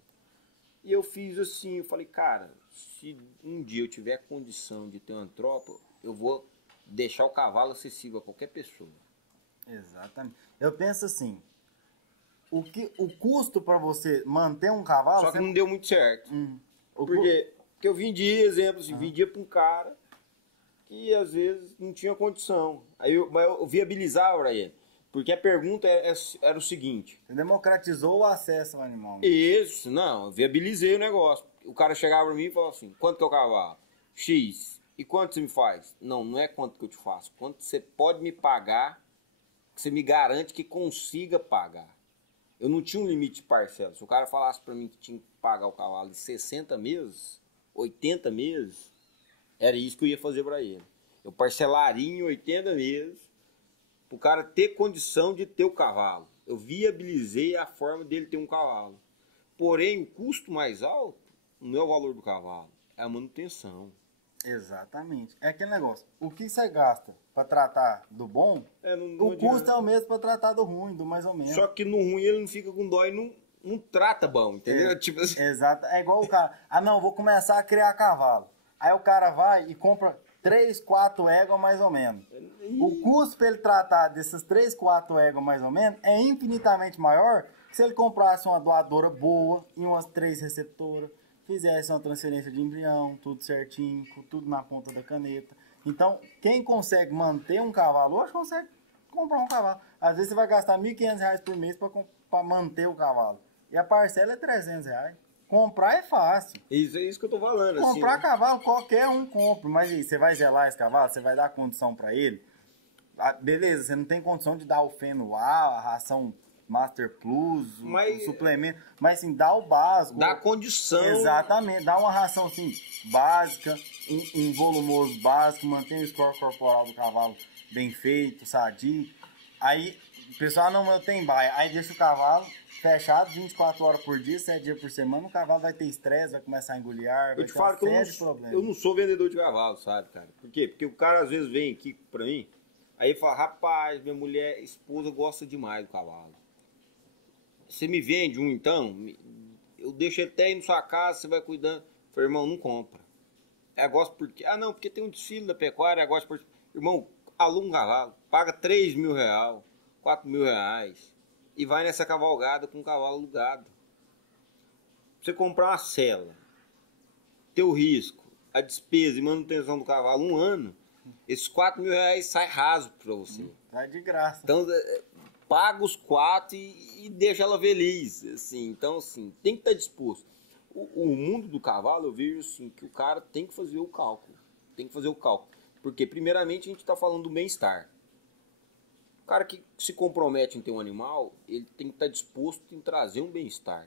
E eu fiz assim, eu falei, cara, se um dia eu tiver condição de ter uma tropa, eu vou deixar o cavalo acessível a qualquer pessoa. Exatamente. Eu penso assim, o custo para você manter um cavalo... Só que não deu muito certo. Porque eu vendia, exemplos, vendia para um cara que às vezes não tinha condição. Aí eu viabilizava para ele. Porque a pergunta era o seguinte. Você democratizou o acesso ao animal. Isso, não, viabilizei o negócio. O cara chegava pra mim e falava assim, quanto que é o cavalo? X. E quanto você me faz? Não, não é quanto que eu te faço. Quanto você pode me pagar, que você me garante que consiga pagar. Eu não tinha um limite de parcela. Se o cara falasse pra mim que tinha que pagar o cavalo em 60 meses, 80 meses, era isso que eu ia fazer pra ele. Eu parcelaria em 80 meses pro cara ter condição de ter o cavalo. Eu viabilizei a forma dele ter um cavalo. Porém, o custo mais alto não é o valor do cavalo, é a manutenção. Exatamente. É aquele negócio. O que você gasta para tratar do bom, o custo é o mesmo para tratar do ruim, do mais ou menos. Só que no ruim ele não fica com dó e não trata bom, entendeu? Tipo assim. Exato. É igual o cara. Ah, não, vou começar a criar cavalo. Aí o cara vai e compra 3, 4 éguas mais ou menos. O custo para ele tratar desses 3, 4 éguas mais ou menos é infinitamente maior que se ele comprasse uma doadora boa e umas 3 receptoras, fizesse uma transferência de embrião, tudo certinho, com tudo na ponta da caneta. Então, quem consegue manter um cavalo, hoje consegue comprar um cavalo. Às vezes você vai gastar R$ 1.500 por mês para manter o cavalo. E a parcela é R$ 300. Comprar é fácil. Isso é isso que eu tô falando. Comprar assim, cavalo, qualquer um compra. Mas aí, você vai zelar esse cavalo? Você vai dar condição para ele? Ah, beleza, você não tem condição de dar o feno A, a ração Master Plus, o suplemento, mas assim, dá o básico. Dá condição. Exatamente, dá uma ração assim, básica, em volumoso básico, mantém o score corporal do cavalo bem feito, sadio. Aí, o pessoal, não, eu tenho baia. Aí deixa o cavalo fechado 24 horas por dia, 7 dias por semana, o cavalo vai ter estresse, vai começar a engolir ar, vai ter uma série de problemas. Eu não sou vendedor de cavalo, sabe, cara? Por quê? Porque o cara às vezes vem aqui pra mim, aí fala, rapaz, minha mulher, esposa gosta demais do cavalo. Você me vende um então? Eu deixo até ir na sua casa, você vai cuidando. Eu falei, irmão, não compra. É gosto porque. Ah, não, porque tem um desfile da pecuária, é gosto por. Irmão, aluga um cavalo, paga R$ 3.000, R$ 4.000 e vai nessa cavalgada com o cavalo alugado. Você comprar uma cela, ter o risco, a despesa e manutenção do cavalo um ano, esses R$ 4.000 sai raso pra você. Sai de graça. Então, paga os 4 e deixa ela feliz, assim. Então, assim, tem que estar disposto. O mundo do cavalo, eu vejo assim, que o cara tem que fazer o cálculo. Tem que fazer o cálculo. Porque, primeiramente, a gente está falando do bem-estar. O cara que se compromete em ter um animal, ele tem que estar disposto em trazer um bem-estar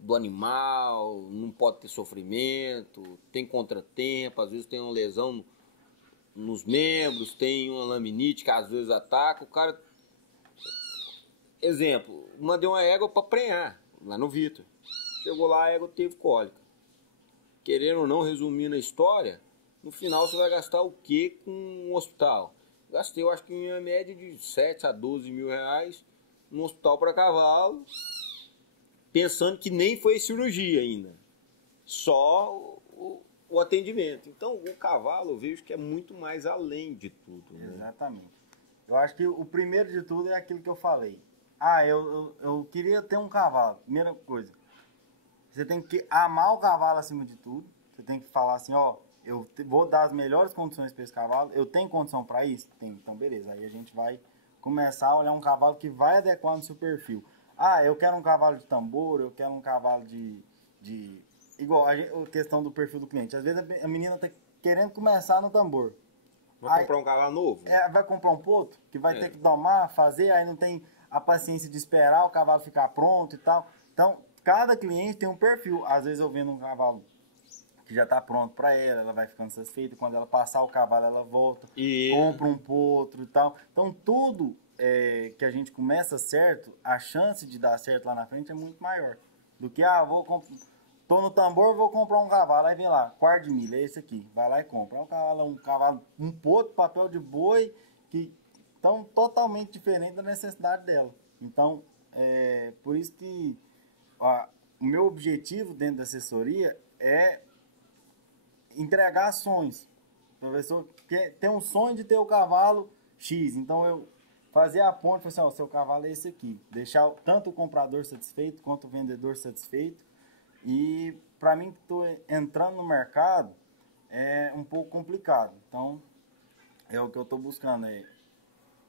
do animal, não pode ter sofrimento, tem contratempo, às vezes tem uma lesão nos membros, tem uma laminite que às vezes ataca, o cara... Exemplo, mandei uma égua para prenhar, lá no Vitor. Chegou lá, a égua teve cólica. Querendo ou não, resumindo a história, no final você vai gastar o quê com um hospital? Gastei, eu acho que em média de 7 a 12 mil reais num hospital para cavalo, pensando que nem foi cirurgia ainda. Só o atendimento. Então, o cavalo, eu vejo que é muito mais além de tudo. Né? Exatamente. Eu acho que o primeiro de tudo é aquilo que eu falei. Ah, eu queria ter um cavalo. Primeira coisa, você tem que amar o cavalo acima de tudo. Você tem que falar assim, ó, eu vou dar as melhores condições para esse cavalo. Eu tenho condição para isso? Tem. Então, beleza. Aí a gente vai começar a olhar um cavalo que vai adequar no seu perfil. Ah, eu quero um cavalo de tambor, eu quero um cavalo de igual a questão do perfil do cliente. Às vezes a menina tá querendo começar no tambor. Vai comprar um cavalo novo? Vai comprar um potro, que vai ter que domar, fazer, aí não tem a paciência de esperar o cavalo ficar pronto e tal. Então, cada cliente tem um perfil. Às vezes eu vendo um cavalo que já está pronto para ela vai ficando satisfeita. Quando ela passar o cavalo, ela volta, compra um potro e tal. Então, tudo que a gente começa certo, a chance de dar certo lá na frente é muito maior. Do que, tô no tambor, vou comprar um cavalo. Aí vem lá, quarto de milha, é esse aqui. Vai lá e compra. Um potro, papel de boi, que estão totalmente diferente da necessidade dela. Então, por isso que o meu objetivo dentro da assessoria é entregar sonhos. A pessoa tem um sonho de ter o cavalo X. Então, eu fazer a ponte, assim, o seu cavalo é esse aqui. Deixar tanto o comprador satisfeito quanto o vendedor satisfeito. E para mim que estou entrando no mercado é um pouco complicado. Então é o que eu estou buscando,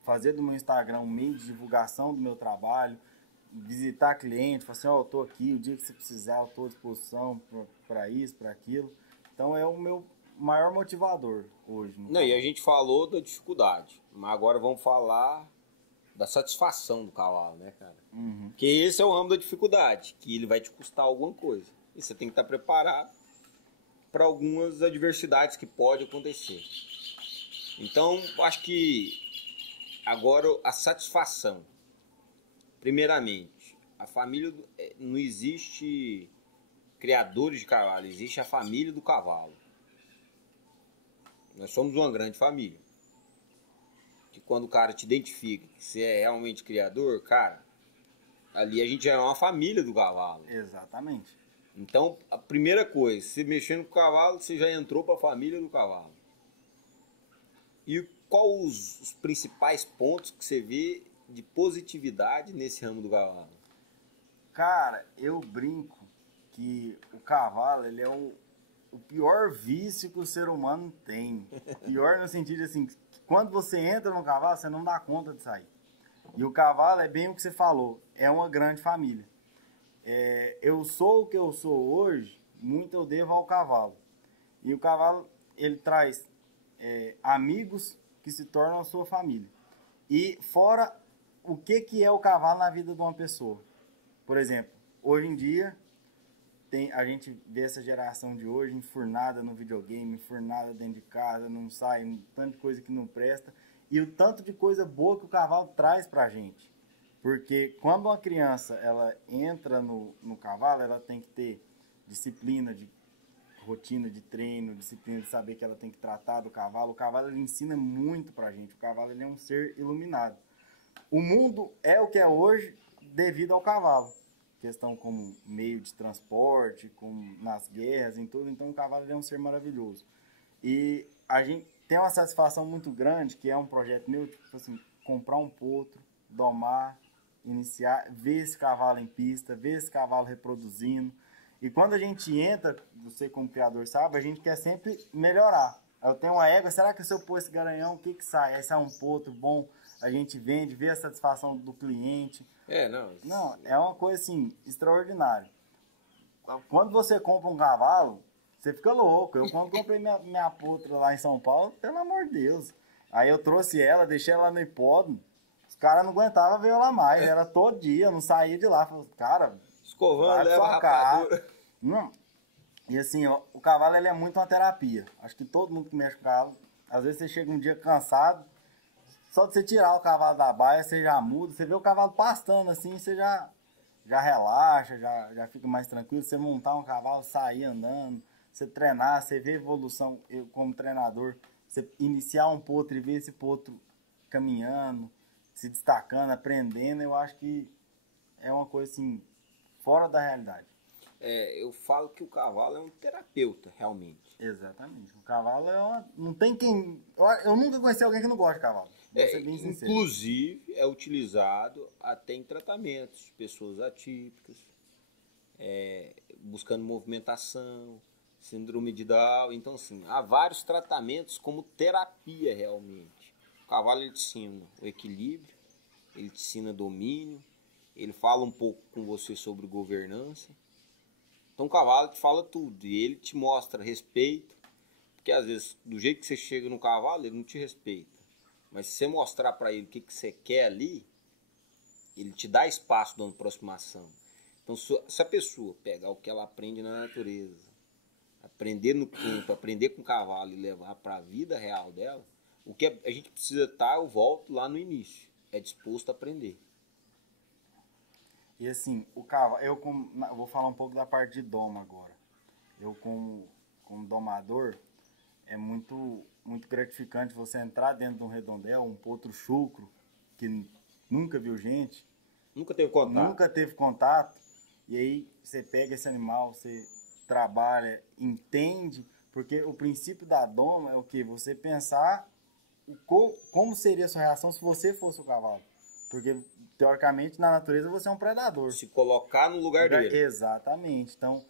fazer do meu Instagram um meio de divulgação do meu trabalho, visitar cliente, falar assim, ó, eu tô aqui, o dia que você precisar, eu tô à disposição para isso, para aquilo. Então é o meu maior motivador hoje. Não, e a gente falou da dificuldade, mas agora vamos falar da satisfação do cavalo, né, cara? Uhum. Porque esse é o ramo da dificuldade, que ele vai te custar alguma coisa. E você tem que estar preparado para algumas adversidades que podem acontecer. Então, acho que agora a satisfação. Primeiramente, a família não existe criadores de cavalo, existe a família do cavalo. Nós somos uma grande família. Que quando o cara te identifica que você é realmente criador, cara, ali a gente já é uma família do cavalo. Exatamente. Então, a primeira coisa, você mexendo com o cavalo, você já entrou para a família do cavalo. E qual os principais pontos que você vê de positividade nesse ramo do cavalo? Cara, eu brinco que o cavalo, ele é o pior vício que o ser humano tem. Pior no sentido assim, que quando você entra no cavalo, você não dá conta de sair. E o cavalo é bem o que você falou, é uma grande família. Eu sou o que eu sou hoje, muito eu devo ao cavalo. E o cavalo, ele traz amigos que se tornam a sua família. E fora o que é o cavalo na vida de uma pessoa. Por exemplo, hoje em dia, a gente vê essa geração de hoje enfurnada no videogame, enfurnada dentro de casa, não sai, um tanto de coisa que não presta. E o tanto de coisa boa que o cavalo traz pra gente. Porque quando uma criança ela entra no cavalo, ela tem que ter disciplina, de rotina de treino, disciplina de saber que ela tem que tratar do cavalo. O cavalo ele ensina muito pra gente. O cavalo ele é um ser iluminado. O mundo é o que é hoje devido ao cavalo. Questão como meio de transporte, como nas guerras, em tudo. Então o cavalo ele é um ser maravilhoso. E a gente tem uma satisfação muito grande, que é um projeto meu, tipo assim, comprar um potro, domar, iniciar, ver esse cavalo em pista, ver esse cavalo reproduzindo. E quando a gente entra, você como criador sabe, a gente quer sempre melhorar. Eu tenho uma égua, será que se eu pôr esse garanhão, o que sai? Aí sai um potro bom, a gente vende, vê a satisfação do cliente. Não, é uma coisa assim, extraordinária. Quando você compra um cavalo, você fica louco. Eu quando comprei minha potra lá em São Paulo, pelo amor de Deus. Aí eu trouxe ela, deixei ela no hipódromo. Os caras não aguentavam ver ela mais. Era todo dia, eu não saía de lá. Falei, cara, escovando, leva a rapadura. Não. E assim, o cavalo ele é muito uma terapia. Acho que todo mundo que mexe com o cavalo, às vezes você chega um dia cansado, só de você tirar o cavalo da baia, você já muda. Você vê o cavalo pastando assim, você já relaxa, já fica mais tranquilo. Você montar um cavalo, sair andando, você treinar, você vê evolução. Eu, como treinador, você iniciar um potro e ver esse potro caminhando, se destacando, aprendendo, eu acho que é uma coisa assim, fora da realidade. Eu falo que o cavalo é um terapeuta, realmente. Exatamente. O cavalo não tem quem... Eu nunca conheci alguém que não gosta de cavalo. Vou ser bem sincero. Inclusive, é utilizado até em tratamentos de pessoas atípicas, buscando movimentação, síndrome de Down. Então, assim, há vários tratamentos como terapia, realmente. O cavalo, ele te ensina o equilíbrio, ele te ensina domínio, ele fala um pouco com você sobre governança. Então o cavalo te fala tudo e ele te mostra respeito, porque às vezes do jeito que você chega no cavalo ele não te respeita, mas se você mostrar para ele o que você quer ali, ele te dá espaço de uma aproximação. Então se a pessoa pegar o que ela aprende na natureza, aprender no campo, aprender com o cavalo e levar para a vida real dela, o que a gente precisa estar, eu volto lá no início, é disposto a aprender. E assim, o cavalo, eu vou falar um pouco da parte de doma agora. Eu como domador, é muito gratificante você entrar dentro de um redondel, um potro chucro, que nunca viu gente. Nunca teve contato. E aí você pega esse animal, você trabalha, entende, porque o princípio da doma é o quê? Você pensar como seria a sua reação se você fosse o cavalo. Porque, teoricamente, na natureza você é um predador. Se colocar no lugar dele. Exatamente. Então,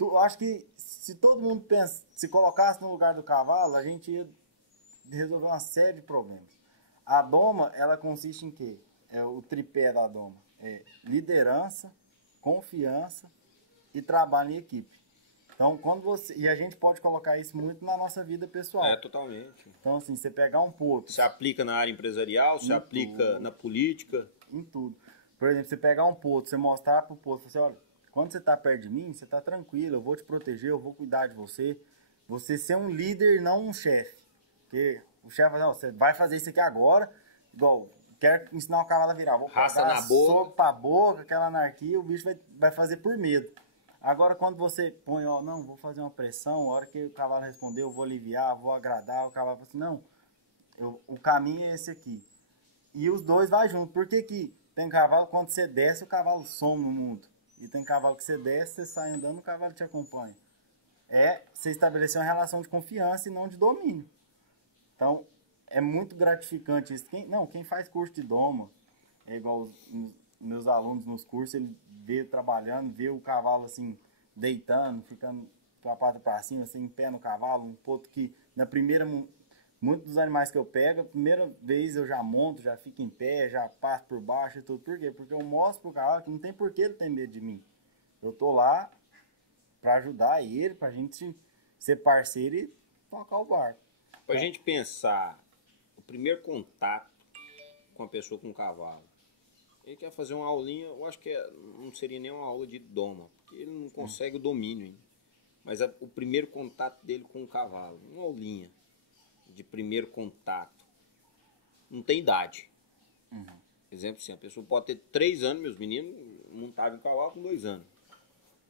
eu acho que se todo mundo se colocasse no lugar do cavalo, a gente ia resolver uma série de problemas. A doma, ela consiste em quê? É o tripé da doma. É liderança, confiança e trabalho em equipe. Então, quando você... E a gente pode colocar isso muito na nossa vida pessoal. Totalmente. Então, assim, você pegar um potro... Se aplica na área empresarial, se aplica na política. Em tudo. Por exemplo, você pegar um potro, você mostrar pro potro, você, olha, quando você tá perto de mim, você tá tranquilo, eu vou te proteger, eu vou cuidar de você. Você ser um líder e não um chefe. Porque o chefe vai, não, você vai fazer isso aqui agora, igual, quero ensinar o cavalo a virar. Vou Raça pegar na boca. soco pra boca, aquela anarquia, o bicho vai fazer por medo. Agora, quando você põe, ó, não, vou fazer uma pressão, a hora que o cavalo responder, eu vou aliviar, vou agradar, o cavalo fala assim, não, o caminho é esse aqui. E os dois vai junto. Por que que tem cavalo, quando você desce, o cavalo some no mundo? E tem cavalo que você desce, você sai andando, o cavalo te acompanha. É você estabelecer uma relação de confiança e não de domínio. Então, é muito gratificante isso. Quem faz curso de doma, é igual os meus alunos nos cursos, ele vê trabalhando, vê o cavalo assim, deitando, ficando com a pata para cima, assim, em pé no cavalo, um ponto que na primeira... Muitos dos animais que eu pego, a primeira vez eu já monto, já fico em pé, já passo por baixo e tudo. Por quê? Porque eu mostro pro cavalo que não tem por que ele ter medo de mim. Eu tô lá para ajudar ele, pra gente ser parceiro e tocar o barco. Pra gente pensar, o primeiro contato com a pessoa com o cavalo. Ele quer fazer uma aulinha, eu acho que não seria nem uma aula de doma, porque ele não consegue o domínio ainda. Mas o primeiro contato dele com o cavalo, uma aulinha de primeiro contato, não tem idade. Exemplo assim, a pessoa pode ter 3 anos, meus meninos montavam em cavalo com 2 anos.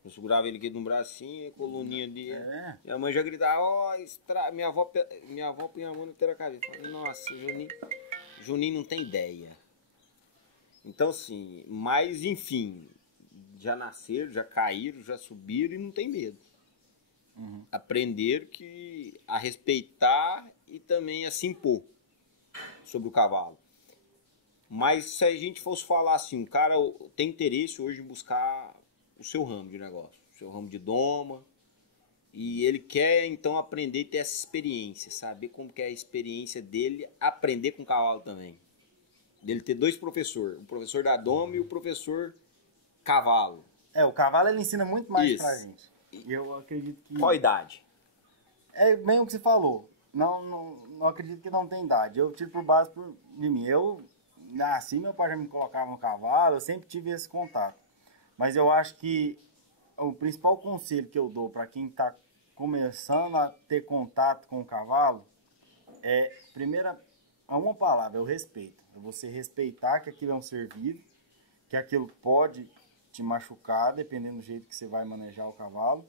Eu segurava ele aqui no bracinho, a coluninha dele. Minha mãe já gritava, ó, minha avó punha a mão na cabeça. Nossa, Juninho não tem ideia. Então assim, mas enfim, já nasceram, já caíram, já subiram e não tem medo. Aprender a respeitar e também a se impor sobre o cavalo. Mas se a gente fosse falar assim, um cara tem interesse hoje em buscar o seu ramo de negócio, o seu ramo de doma, e ele quer então aprender e ter essa experiência, saber como que é a experiência dele, aprender com o cavalo também. Dele ter 2 professores, o professor da doma e o professor cavalo. O cavalo ele ensina muito mais pra gente. Eu acredito que... Qual a idade? É bem o que você falou. Não acredito que não tem idade. Eu tiro por base de mim. Eu nasci, meu pai já me colocava no cavalo, eu sempre tive esse contato. Mas eu acho que o principal conselho que eu dou para quem está começando a ter contato com o cavalo é, uma palavra, é o respeito. É você respeitar que aquilo é um ser vivo, que aquilo pode te machucar, dependendo do jeito que você vai manejar o cavalo.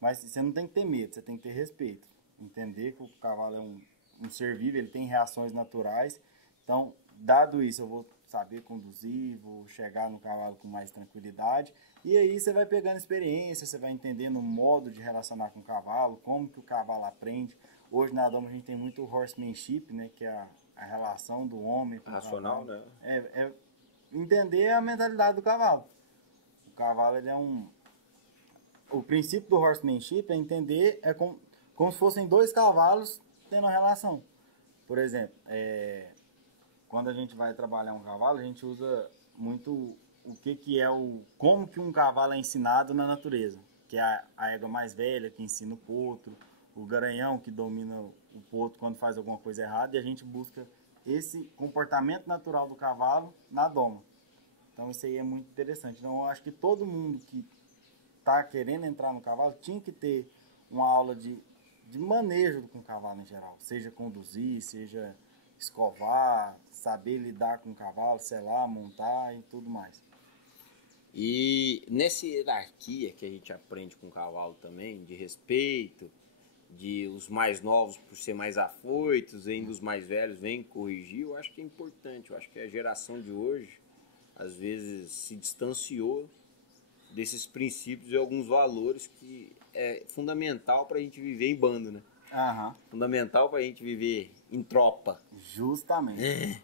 Mas você não tem que ter medo, você tem que ter respeito. Entender que o cavalo é um ser vivo, ele tem reações naturais. Então, dado isso, eu vou saber conduzir, vou chegar no cavalo com mais tranquilidade. E aí você vai pegando experiência, você vai entendendo o modo de relacionar com o cavalo, como que o cavalo aprende. Hoje na doma a gente tem muito horsemanship, né, que é a relação do homem com racional, o cavalo. né? É entender a mentalidade do cavalo. O cavalo, ele é o princípio do horsemanship é entender, como se fossem 2 cavalos tendo uma relação. Por exemplo, quando a gente vai trabalhar um cavalo, a gente usa muito como que um cavalo é ensinado na natureza, que é a égua mais velha que ensina o potro, o garanhão que domina o potro quando faz alguma coisa errada, e a gente busca esse comportamento natural do cavalo na doma. Então isso aí é muito interessante. Então eu acho que todo mundo que está querendo entrar no cavalo tinha que ter uma aula de manejo com o cavalo em geral, seja conduzir, seja escovar, saber lidar com o cavalo, selar, montar e tudo mais. E nessa hierarquia que a gente aprende com o cavalo também, de respeito, de os mais novos por ser mais afoitos, ainda os mais velhos vêm corrigir, eu acho que é importante. Eu acho que a geração de hoje, às vezes, se distanciou desses princípios e alguns valores que é fundamental para a gente viver em bando, né? Fundamental para a gente viver em tropa. Justamente.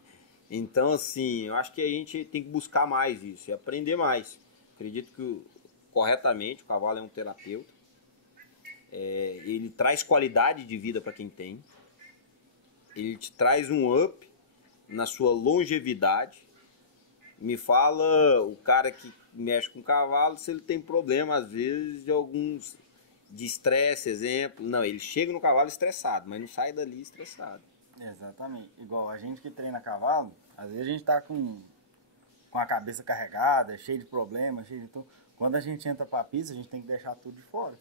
Então, assim, eu acho que a gente tem que buscar mais isso e aprender mais. Acredito que, corretamente, o cavalo é um terapeuta. Ele traz qualidade de vida para quem tem. Ele te traz um up na sua longevidade. Me fala o cara que mexe com cavalo se ele tem problema, às vezes, de estresse, exemplo. Não, ele chega no cavalo estressado, mas não sai dali estressado. Exatamente. Igual a gente que treina cavalo, às vezes a gente tá com a cabeça carregada, cheio de problemas, cheio de tudo. Quando a gente entra pra pista, a gente tem que deixar tudo de fora.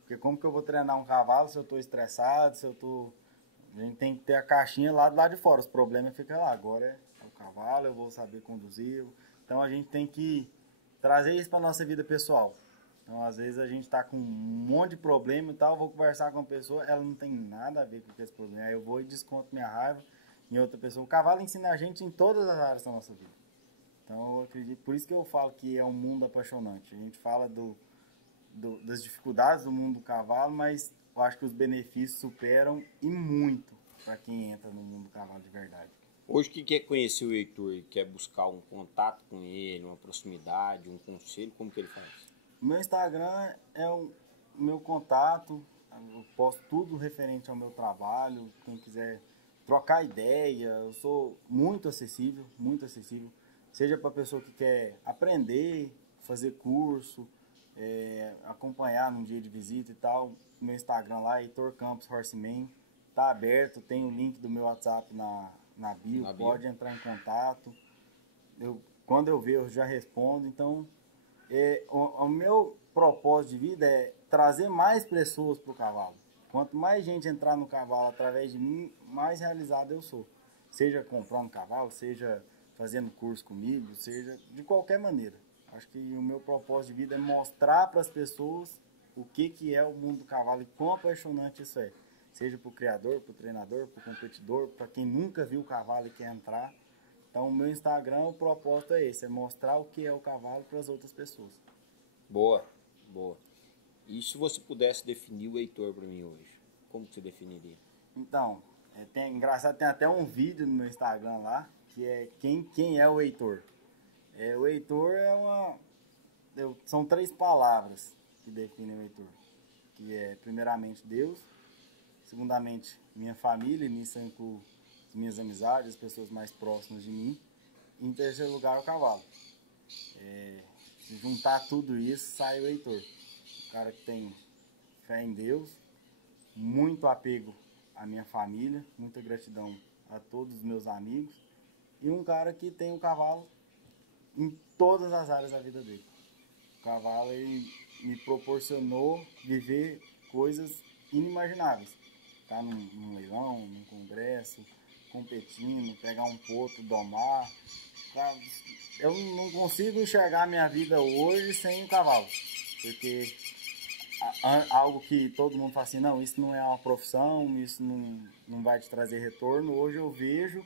Porque como que eu vou treinar um cavalo se eu tô estressado, se eu tô... A gente tem que ter a caixinha lá do lado de fora, os problemas ficam lá. Agora é o cavalo, eu vou saber conduzir. Então a gente tem que trazer isso pra nossa vida pessoal. Então às vezes a gente tá com um monte de problema e tal, vou conversar com uma pessoa, ela não tem nada a ver com esse problema. Aí eu vou e desconto minha raiva em outra pessoa. O cavalo ensina a gente em todas as áreas da nossa vida. Então eu acredito, por isso que eu falo que é um mundo apaixonante. A gente fala das dificuldades do mundo do cavalo, mas eu acho que os benefícios superam e muito para quem entra no mundo do cavalo de verdade. Hoje, quem quer conhecer o Heitor e quer buscar um contato com ele, uma proximidade, um conselho, como que ele faz? O meu Instagram é o meu contato, eu posto tudo referente ao meu trabalho. Quem quiser trocar ideia, eu sou muito acessível, muito acessível. Seja para pessoa que quer aprender, fazer curso, acompanhar num dia de visita e tal. Meu Instagram lá, Heitor Campos Horseman, tá aberto, tem o link do meu WhatsApp na bio, pode entrar em contato. Quando eu ver, eu já respondo. Então, o meu propósito de vida é trazer mais pessoas para o cavalo. Quanto mais gente entrar no cavalo através de mim, mais realizado eu sou. Seja comprando cavalo, seja fazendo curso comigo, seja de qualquer maneira. Acho que o meu propósito de vida é mostrar para as pessoas o que é o mundo do cavalo e quão apaixonante isso é. Seja para o criador, para o treinador, para o competidor, para quem nunca viu o cavalo e quer entrar. Então, o meu Instagram, o propósito é esse, é mostrar o que é o cavalo para as outras pessoas. Boa, boa. E se você pudesse definir o Heitor para mim hoje, como que você definiria? Então, engraçado, tem até um vídeo no meu Instagram lá, que é quem é o Heitor. O Heitor são 3 palavras que definem o Heitor. Que é, primeiramente, Deus. Segundamente, minha família, nisso eu incluo as minhas amizades, as pessoas mais próximas de mim. E em terceiro lugar, o cavalo. Se juntar tudo isso, sai o Heitor. O cara que tem fé em Deus, muito apego à minha família, muita gratidão a todos os meus amigos. E um cara que tem o cavalo em todas as áreas da vida dele. O cavalo, ele me proporcionou viver coisas inimagináveis. Tá num leilão, num congresso, competindo, pegar um potro, domar. Eu não consigo enxergar a minha vida hoje sem um cavalo. Porque algo que todo mundo fala assim, não, isso não é uma profissão, isso não vai te trazer retorno. Hoje eu vejo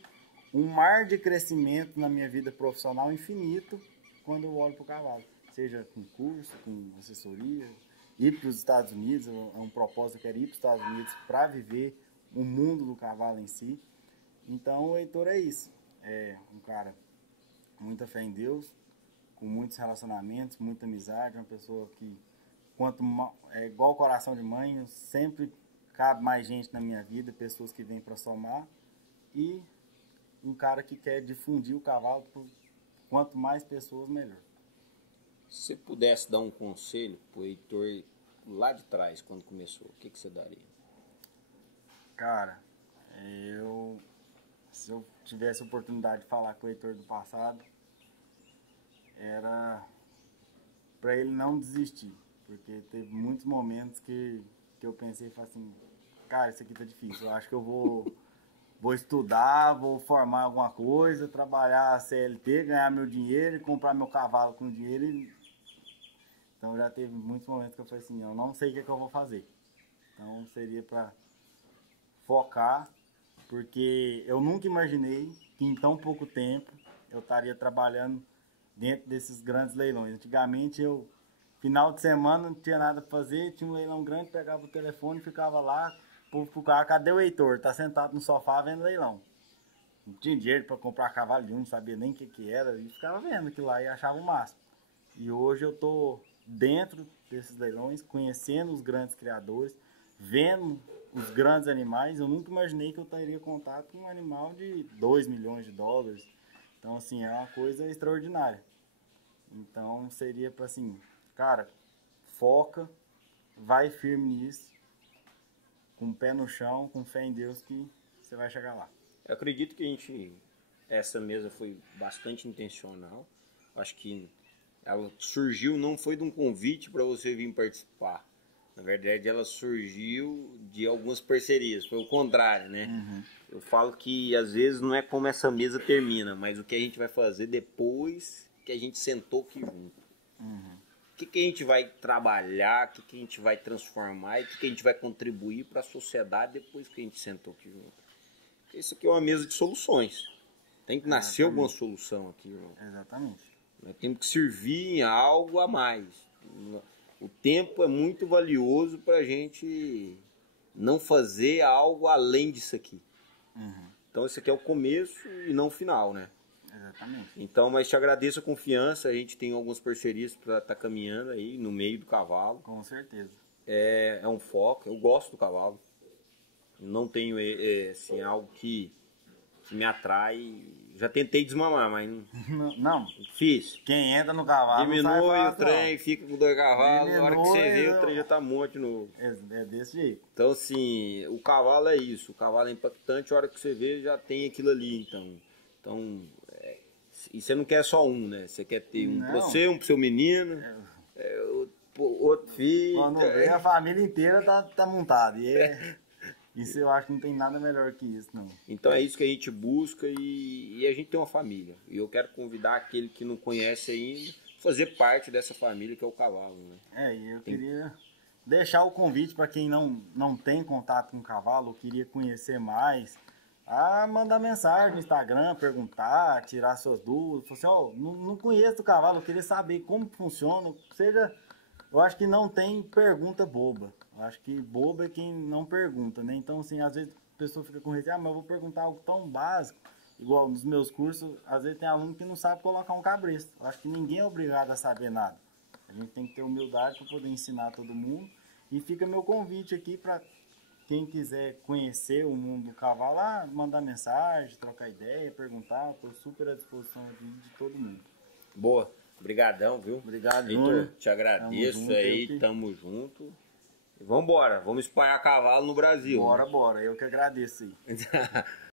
um mar de crescimento na minha vida profissional infinito quando eu olho para o cavalo. Seja com curso, com assessoria, ir para os Estados Unidos, é um propósito, eu quero ir para os Estados Unidos para viver o mundo do cavalo em si. Então o Heitor é isso, é um cara com muita fé em Deus, com muitos relacionamentos, muita amizade, uma pessoa que, é igual o coração de mãe, sempre cabe mais gente na minha vida, pessoas que vêm para somar, e um cara que quer difundir o cavalo, quanto mais pessoas, melhor. Se você pudesse dar um conselho pro Heitor lá de trás, quando começou, o que você daria? Cara, se eu tivesse a oportunidade de falar com o Heitor do passado, era para ele não desistir, porque teve muitos momentos que eu pensei e falei assim, cara, isso aqui tá difícil, eu acho que eu vou estudar, vou formar alguma coisa, trabalhar CLT, ganhar meu dinheiro e comprar meu cavalo com dinheiro. Então já teve muitos momentos que eu falei assim, eu não sei o que eu vou fazer. Então seria para focar, porque eu nunca imaginei que em tão pouco tempo eu estaria trabalhando dentro desses grandes leilões. Antigamente final de semana, não tinha nada para fazer, tinha um leilão grande, pegava o telefone, ficava lá, pro cara, cadê o Heitor? Tá sentado no sofá vendo leilão. Não tinha dinheiro para comprar cavalo nenhum, não sabia nem o que era, e ficava vendo aquilo lá e achava o máximo. E hoje eu tô dentro desses leilões, conhecendo os grandes criadores, vendo os grandes animais, eu nunca imaginei que eu teria contato com um animal de 2 milhões de dólares. Então, assim, é uma coisa extraordinária. Então, seria para assim, cara, foca, vai firme nisso, com o pé no chão, com fé em Deus que você vai chegar lá. Eu acredito que essa mesa foi bastante intencional. Acho que ela surgiu, não foi de um convite para você vir participar. Na verdade, ela surgiu de algumas parcerias, foi o contrário, né? Uhum. Eu falo que às vezes não é como essa mesa termina, mas o que a gente vai fazer depois que a gente sentou aqui junto. Uhum. O que a gente vai trabalhar, o que a gente vai transformar e o que a gente vai contribuir para a sociedade depois que a gente sentou aqui junto. Isso aqui é uma mesa de soluções. Tem que nascer alguma solução aqui, irmão. Exatamente. Nós temos que servir em algo a mais. O tempo é muito valioso para a gente não fazer algo além disso aqui. Uhum. Então, esse aqui é o começo e não o final, né? Exatamente. Então, mas te agradeço a confiança. A gente tem algumas parcerias para estar caminhando aí no meio do cavalo. Com certeza. É um foco. Eu gosto do cavalo. Não tenho assim, algo que me atrai. Já tentei desmamar, mas Não. Difícil. Quem entra no cavalo Diminui não sai o fácil, trem, não. fica com 2 cavalos. Na hora que você vê, Diminui, o trem já tá monte de novo. É desse jeito. Então, assim, o cavalo é isso. O cavalo é impactante, a hora que você vê, já tem aquilo ali. Então e você não quer só um, né? Você quer ter um pra você, um pro seu menino, outro filho. Quando vê, a família inteira tá montada. Isso eu acho que não tem nada melhor que isso, não. Então é isso que a gente busca e a gente tem uma família. E eu quero convidar aquele que não conhece ainda, fazer parte dessa família que é o cavalo, né? E eu queria deixar o convite para quem não tem contato com o cavalo, ou queria conhecer mais, a mandar mensagem no Instagram, perguntar, tirar suas dúvidas. Falar assim, não conheço o cavalo, eu queria saber como funciona. Eu acho que não tem pergunta boba. Eu acho que boba é quem não pergunta, né? Então, assim, às vezes a pessoa fica com receio, mas eu vou perguntar algo tão básico, igual nos meus cursos, às vezes tem aluno que não sabe colocar um cabresto. Eu acho que ninguém é obrigado a saber nada. A gente tem que ter humildade para poder ensinar todo mundo. E fica meu convite aqui para quem quiser conhecer o mundo do cavalo, mandar mensagem, trocar ideia, perguntar. Estou super à disposição de todo mundo. Boa. Obrigadão, viu? Obrigado, Heitor, te agradeço junto, aí, tamo junto. Vambora, vamos espalhar cavalo no Brasil. Bora, eu que agradeço aí.